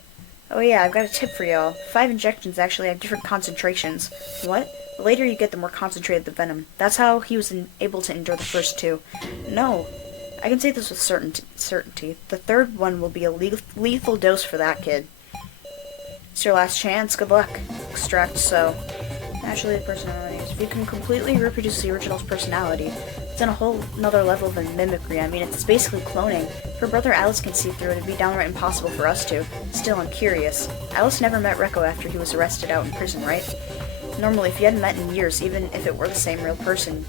Oh yeah, I've got a tip for y'all. 5 injections actually have different concentrations. What? The later you get, the more concentrated the venom. That's how he was able to endure the first 2. No. I can say this with certainty. The third one will be a lethal dose for that kid. It's your last chance. Good luck. Extract so. Naturally, the personalities. If you can completely reproduce the original's personality, it's on a whole another level than mimicry. I mean, it's basically cloning. If her brother Alice can see through it, it'd be downright impossible for us to. Still, I'm curious. Alice never met Rekko after he was arrested out in prison, right? Normally, if you hadn't met in years, even if it were the same real person,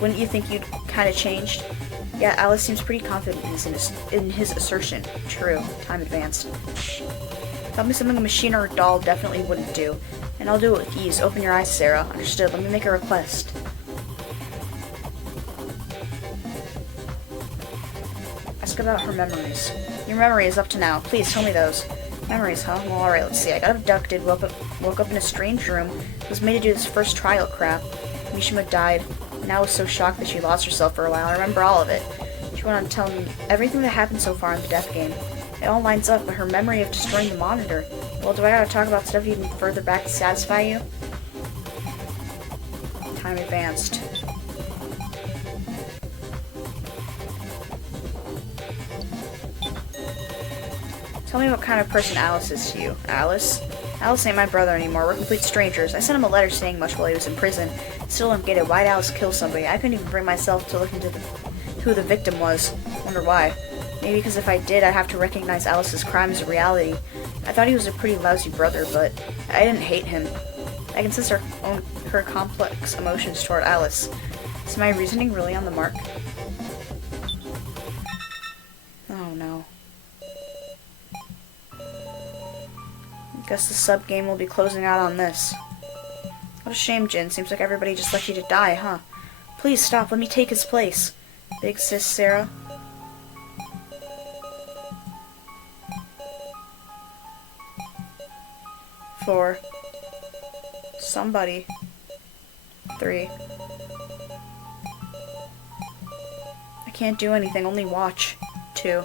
wouldn't you think you'd kind of changed? Yeah, Alice seems pretty confident in his assertion. True. Time advanced. Tell me something a machine or a doll definitely wouldn't do. And I'll do it with ease. Open your eyes, Sarah. Understood. Let me make a request. Ask about her memories. Your memory is up to now. Please, tell me those. Memories, huh? Well, alright, let's see. I got abducted, woke up in a strange room, was made to do this first trial crap. Mishima died, and I was so shocked that she lost herself for a while. I remember all of it. She went on to tell me everything that happened so far in the death game. It all lines up, but her memory of destroying the monitor. Well, do I gotta talk about stuff even further back to satisfy you? Time advanced. Tell me what kind of person Alice is to you. Alice? Alice ain't my brother anymore. We're complete strangers. I sent him a letter saying much while he was in prison. Still don't get it. Why'd Alice kill somebody? I couldn't even bring myself to look into who the victim was. Wonder why. Maybe because if I did, I'd have to recognize Alice's crime as a reality. I thought he was a pretty lousy brother, but I didn't hate him. I can sense her complex emotions toward Alice. Is my reasoning really on the mark? Oh no. Guess the sub-game will be closing out on this. What a shame, Jin. Seems like everybody just left you to die, huh? Please stop. Let me take his place. Big sis, Sarah. Four. Somebody. 3. I can't do anything. Only watch. 2.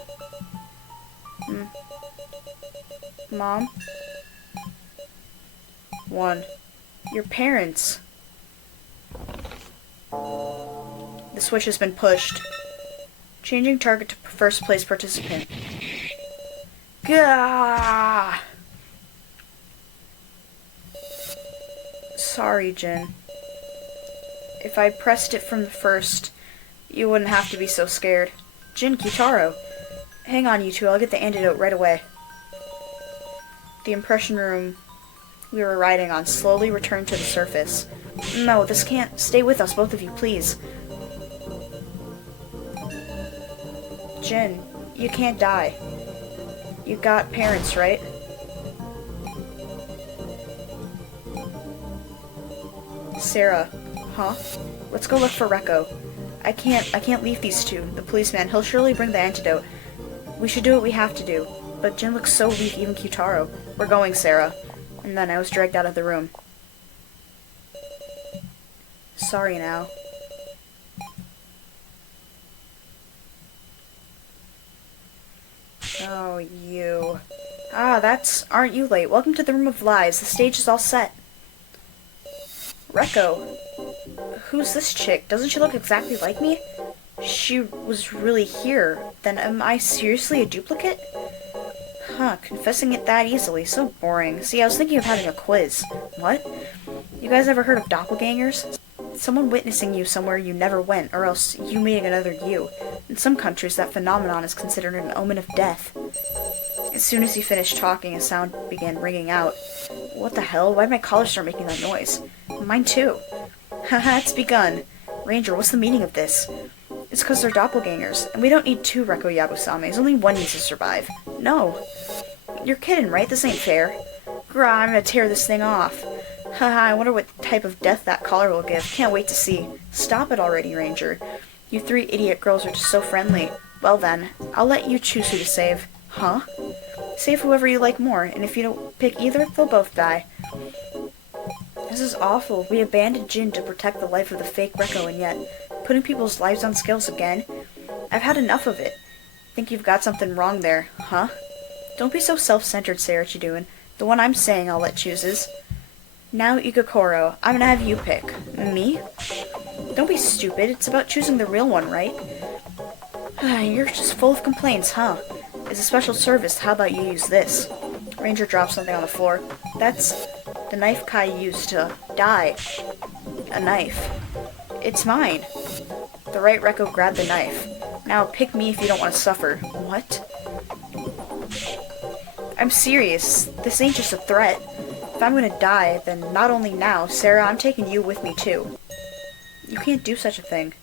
Mom? 1. Your parents. The switch has been pushed. Changing target to first place participant. Gah! Sorry, Jin. If I pressed it from the first, you wouldn't have to be so scared. Jin, Kitaro. Hang on, you two. I'll get the antidote right away. The impression room we were riding on slowly returned to the surface. No, this can't. Stay with us, both of you, please. Jin, you can't die. You got parents, right? Sarah. Huh? Let's go look for Rekko. I can't leave these two. The policeman, he'll surely bring the antidote. We should do what we have to do. But Jin looks so weak, even Kitaro. We're going, Sarah. And then I was dragged out of the room. Sorry now. Oh, you. Aren't you late? Welcome to the Room of Lies. The stage is all set. Rekko. Who's this chick? Doesn't she look exactly like me? She was really here. Then am I seriously a duplicate? Huh, confessing it that easily. So boring. See, I was thinking of having a quiz. What? You guys ever heard of doppelgangers? Someone witnessing you somewhere you never went, or else you meeting another you. In some countries, that phenomenon is considered an omen of death. As soon as he finished talking, a sound began ringing out. What the hell? Why'd my collar start making that noise? Mine too. Haha, it's begun. Ranger, what's the meaning of this? It's because they're doppelgangers, and we don't need two Reko Yabusames. Only one needs to survive. No. You're kidding, right? This ain't fair. Grah, I'm gonna tear this thing off. Haha, I wonder what type of death that collar will give. Can't wait to see. Stop it already, Ranger. You three idiot girls are just so friendly. Well then, I'll let you choose who to save. Huh? Save whoever you like more, and if you don't pick either, they'll both die. This is awful. We abandoned Jin to protect the life of the fake Reko, and yet putting people's lives on scales again? I've had enough of it. Think you've got something wrong there, huh? Don't be so self-centered, Sarah Chidoon. The one I'm saying I'll let chooses. Now, Igakoro, I'm gonna have you pick. Me? Don't be stupid. It's about choosing the real one, right? You're just full of complaints, huh? As a special service, how about you use this? Ranger drops something on the floor. That's the knife Kai used to die. A knife. It's mine. The right Reko grabbed the knife. Now pick me if you don't want to suffer. What? I'm serious. This ain't just a threat. If I'm gonna die, then not only now, Sarah, I'm taking you with me too. You can't do such a thing.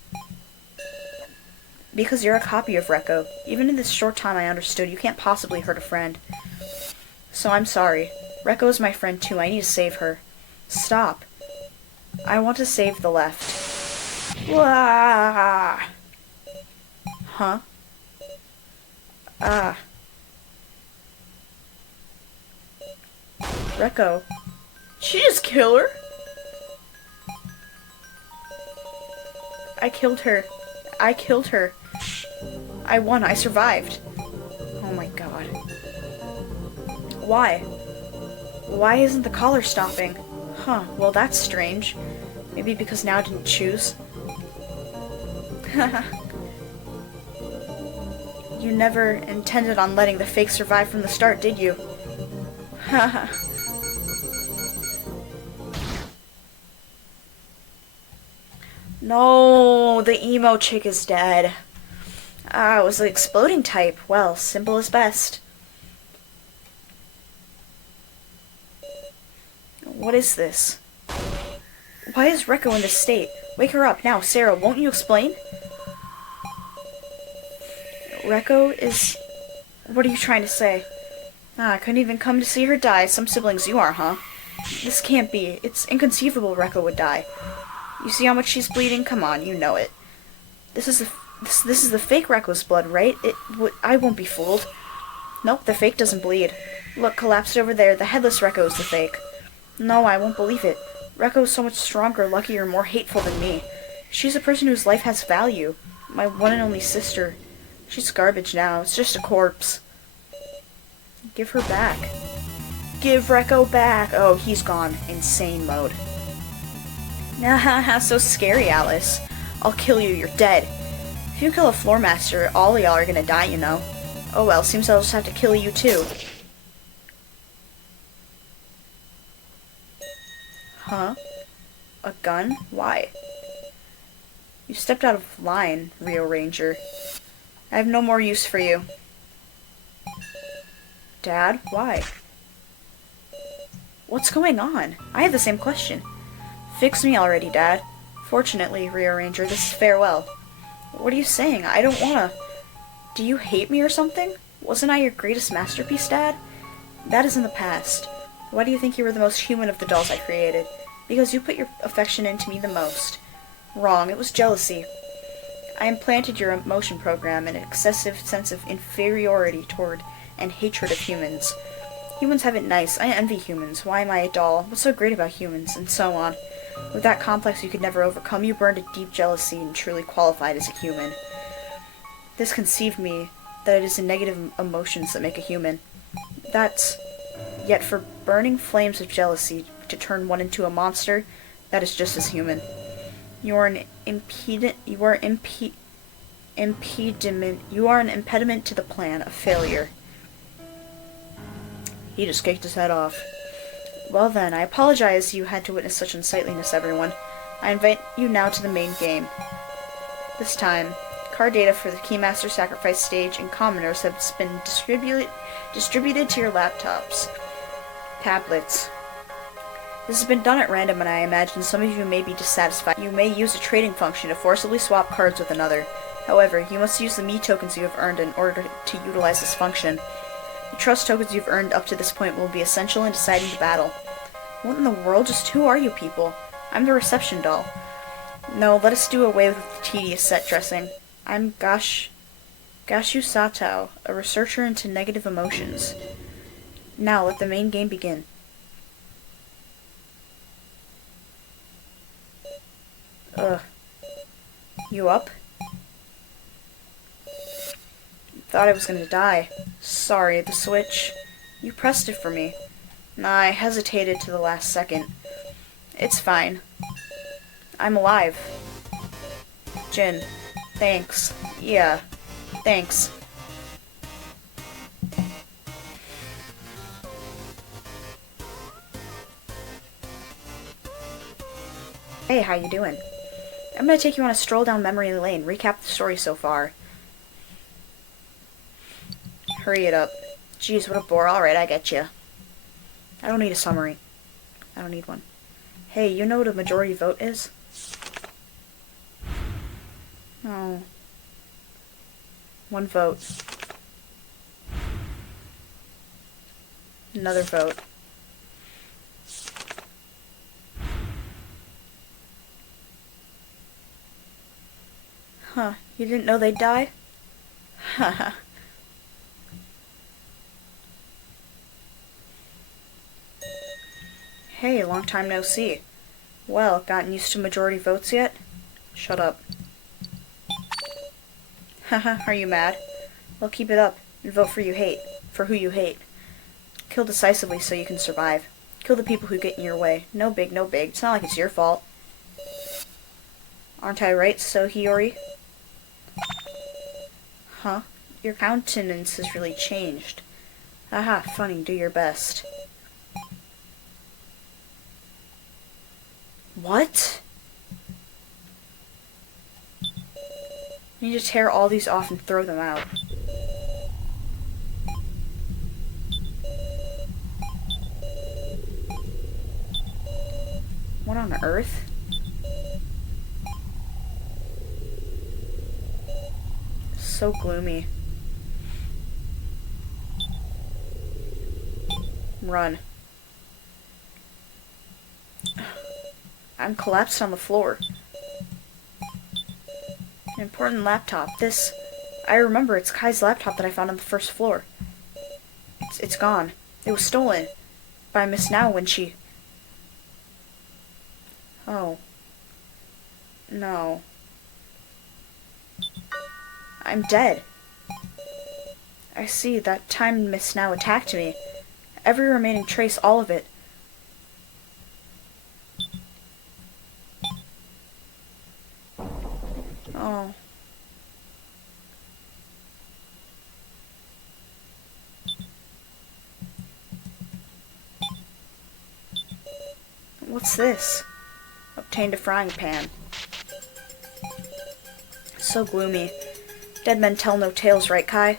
Because you're a copy of Reko. Even in this short time I understood, you can't possibly hurt a friend. So I'm sorry. Reko is my friend too. I need to save her. Stop. I want to save the left. Wah! Huh? Ah. Reko. Did she just kill her? I killed her. I killed her. I won. I survived. Oh my god. Why? Why isn't the collar stopping? Huh, well that's strange. Maybe because now I didn't choose. You never intended on letting the fake survive from the start, did you? Haha. No, the emo chick is dead. Ah, it was the exploding type. Well, simple as best. What is this? Why is Reko in this state? Wake her up now, Sarah. Won't you explain? Reko is... What are you trying to say? Ah, I couldn't even come to see her die. Some siblings you are, huh? This can't be. It's inconceivable Reko would die. You see how much she's bleeding? Come on, you know it. This is the fake Reko's blood, right? I won't be fooled. Nope, the fake doesn't bleed. Look, collapsed over there. The headless Reko is the fake. No, I won't believe it. Reko is so much stronger, luckier, more hateful than me. She's a person whose life has value. My one and only sister. She's garbage now. It's just a corpse. Give her back. Give Reko back. Oh, he's gone. Insane mode. Nah, so scary, Alice. I'll kill you. You're dead. If you kill a floor master, all of y'all are gonna die, you know. Oh well, seems I'll just have to kill you too. Huh? A gun? Why? You stepped out of line, Rio Ranger. I have no more use for you. Dad, why? What's going on? I have the same question. Fix me already, Dad. Fortunately, Rio Ranger, this is farewell. What are you saying? I don't wanna... Do you hate me or something? Wasn't I your greatest masterpiece, Dad? That is in the past. Why do you think you were the most human of the dolls I created? Because you put your affection into me the most. Wrong, it was jealousy. I implanted your emotion program an excessive sense of inferiority toward and hatred of humans. Humans have it nice. I envy humans. Why am I a doll? What's so great about humans? And so on. With that complex you could never overcome, you burned a deep jealousy and truly qualified as a human. This conceived me that it is the negative emotions that make a human. Yet for burning flames of jealousy to turn one into a monster, that is just as human. You are an impediment to the plan, a failure. He just kicked his head off. Well then, I apologize you had to witness such unsightliness, everyone. I invite you now to the main game. This time, Card data for the Keymaster Sacrifice stage and commoners have been distributed to your laptops. Tablets. This has been done at random, and I imagine some of you may be dissatisfied. You may use a trading function to forcibly swap cards with another. However, you must use the Me tokens you have earned in order to utilize this function. The Trust tokens you've earned up to this point will be essential in deciding the battle. What in the world? Just who are you people? I'm the reception doll. No, let us do away with the tedious set dressing. I'm Gashu Satao, a researcher into negative emotions. Now, let the main game begin. Ugh. You up? Thought I was gonna die. Sorry, the switch. You pressed it for me. Nah, I hesitated to the last second. It's fine. I'm alive. Jin. Thanks. Yeah. Thanks. Hey, how you doing? I'm gonna take you on a stroll down memory lane, recap the story so far. Hurry it up. Jeez, what a bore. Alright, I get you. I don't need a summary. I don't need one. Hey, you know what a majority vote is? Oh. One vote. Another vote. Huh, you didn't know they'd die? Haha. Hey, long time no see. Well, gotten used to majority votes yet? Shut up. Haha, are you mad? Well, keep it up, and vote for who you hate. Kill decisively so you can survive. Kill the people who get in your way. No big, no big. It's not like it's your fault. Aren't I right, So Hiyori? Huh? Your countenance has really changed. Haha, funny, do your best. What? I need to tear all these off and throw them out. What on earth? So gloomy. Run. I'm collapsed on the floor. An important laptop. I remember, it's Kai's laptop that I found on the first floor. It's gone. It was stolen by Miss Now when she... Oh. No. I'm dead. I see, that time Miss Now attacked me. Every remaining trace, all of it. Oh. What's this? Obtained a frying pan. So gloomy. Dead men tell no tales, right, Kai?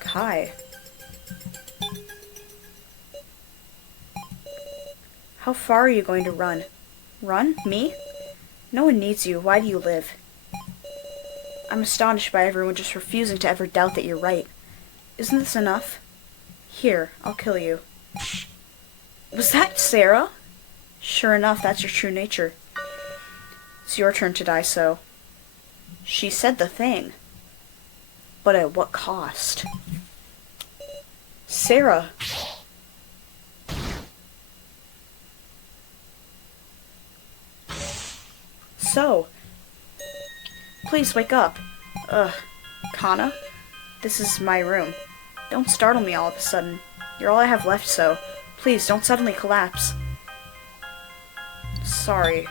Kai? How far are you going to run? Run? Me? No one needs you. Why do you live? I'm astonished by everyone just refusing to ever doubt that you're right. Isn't this enough? Here, I'll kill you. Was that Sarah? Sure enough, that's your true nature. It's your turn to die, so. She said the thing. But at what cost? Sarah! So, please wake up. Kana? This is my room. Don't startle me all of a sudden. You're all I have left, so please don't suddenly collapse. Sorry.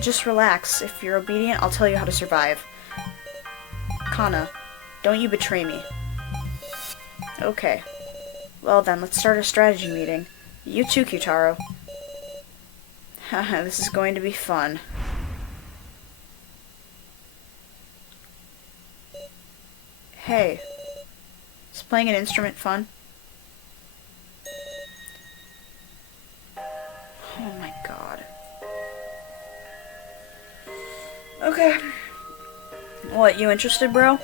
Just relax. If you're obedient, I'll tell you how to survive. Kana, don't you betray me. Okay. Well then, let's start a strategy meeting. You too, Kyutaro. This is going to be fun. Hey, is playing an instrument fun? Oh my god. Okay. What, you interested, bro?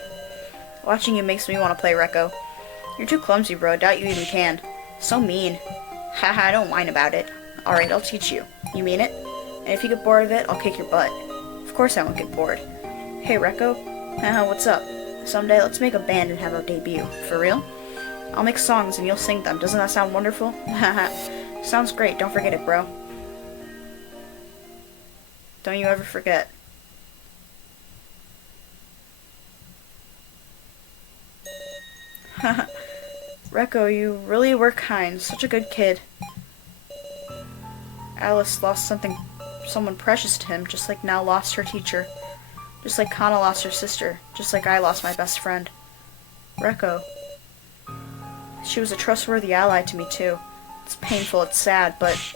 Watching you makes me want to play Recco. You're too clumsy, bro. Doubt you even can. So mean. Haha, I don't whine about it. Alright, I'll teach you. You mean it? And if you get bored of it, I'll kick your butt. Of course I won't get bored. Hey, Recco. Haha, what's up? Someday, let's make a band and have a debut. For real? I'll make songs and you'll sing them. Doesn't that sound wonderful? Haha. Sounds great. Don't forget it, bro. Don't you ever forget. Haha. Recco, you really were kind. Such a good kid. Alice lost someone precious to him, just like Nell lost her teacher. Just like Kana lost her sister. Just like I lost my best friend. Recco. She was a trustworthy ally to me, too. It's painful, it's sad, but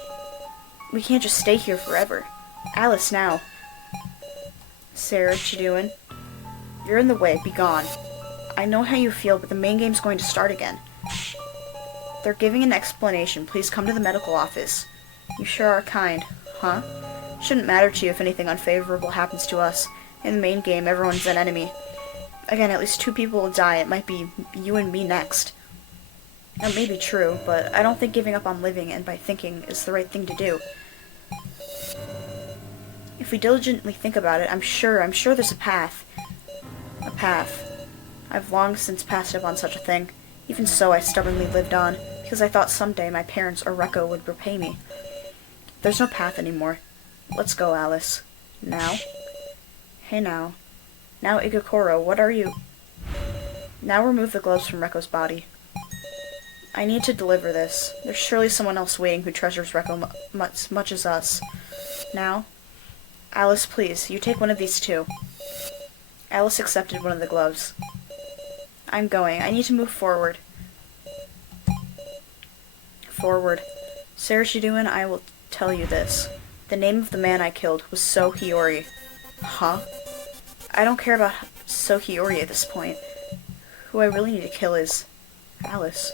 we can't just stay here forever. Alice, now. Sarah, what you doing? You're in the way. Be gone. I know how you feel, but the main game's going to start again. They're giving an explanation. Please come to the medical office. You sure are kind. Huh? Shouldn't matter to you if anything unfavorable happens to us. In the main game, everyone's an enemy. Again, at least 2 people will die. It might be you and me next. That may be true, but I don't think giving up on living and by thinking is the right thing to do. If we diligently think about it, I'm sure there's a path. A path. I've long since passed up on such a thing. Even so, I stubbornly lived on, because I thought someday my parents or Recco would repay me. There's no path anymore. Let's go, Alice. Now? Hey now. Now, Igakoro, what are you? Now remove the gloves from Recco's body. I need to deliver this. There's surely someone else waiting who treasures Recco much as us. Now? Alice, please, you take one of these too. Alice accepted one of the gloves. I'm going. I need to move forward. Forward. Sarah Shidoin, I will tell you this. The name of the man I killed was So Hiyori. Huh? I don't care about So Hiyori at this point. Who I really need to kill is Alice.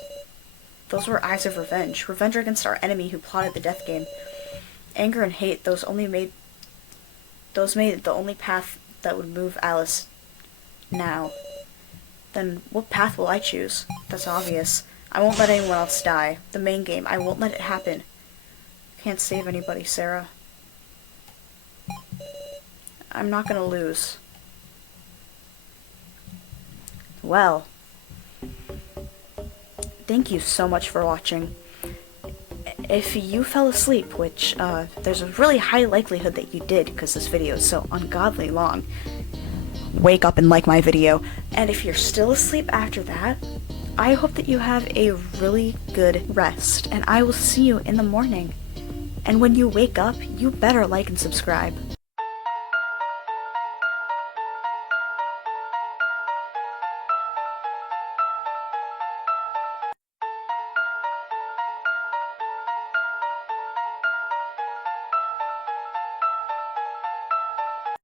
Those were eyes of revenge. Revenge against our enemy who plotted the death game. Anger and hate, those made the only path that would move Alice. Now. Then what path will I choose? That's obvious. I won't let anyone else die. The main game, I won't let it happen. Can't save anybody, Sarah. I'm not gonna lose. Well. Thank you so much for watching. If you fell asleep, which there's a really high likelihood that you did because this video is so ungodly long, wake up and like my video. And if you're still asleep after that, I hope that you have a really good rest, and I will see you in the morning. And when you wake up, you better like and subscribe.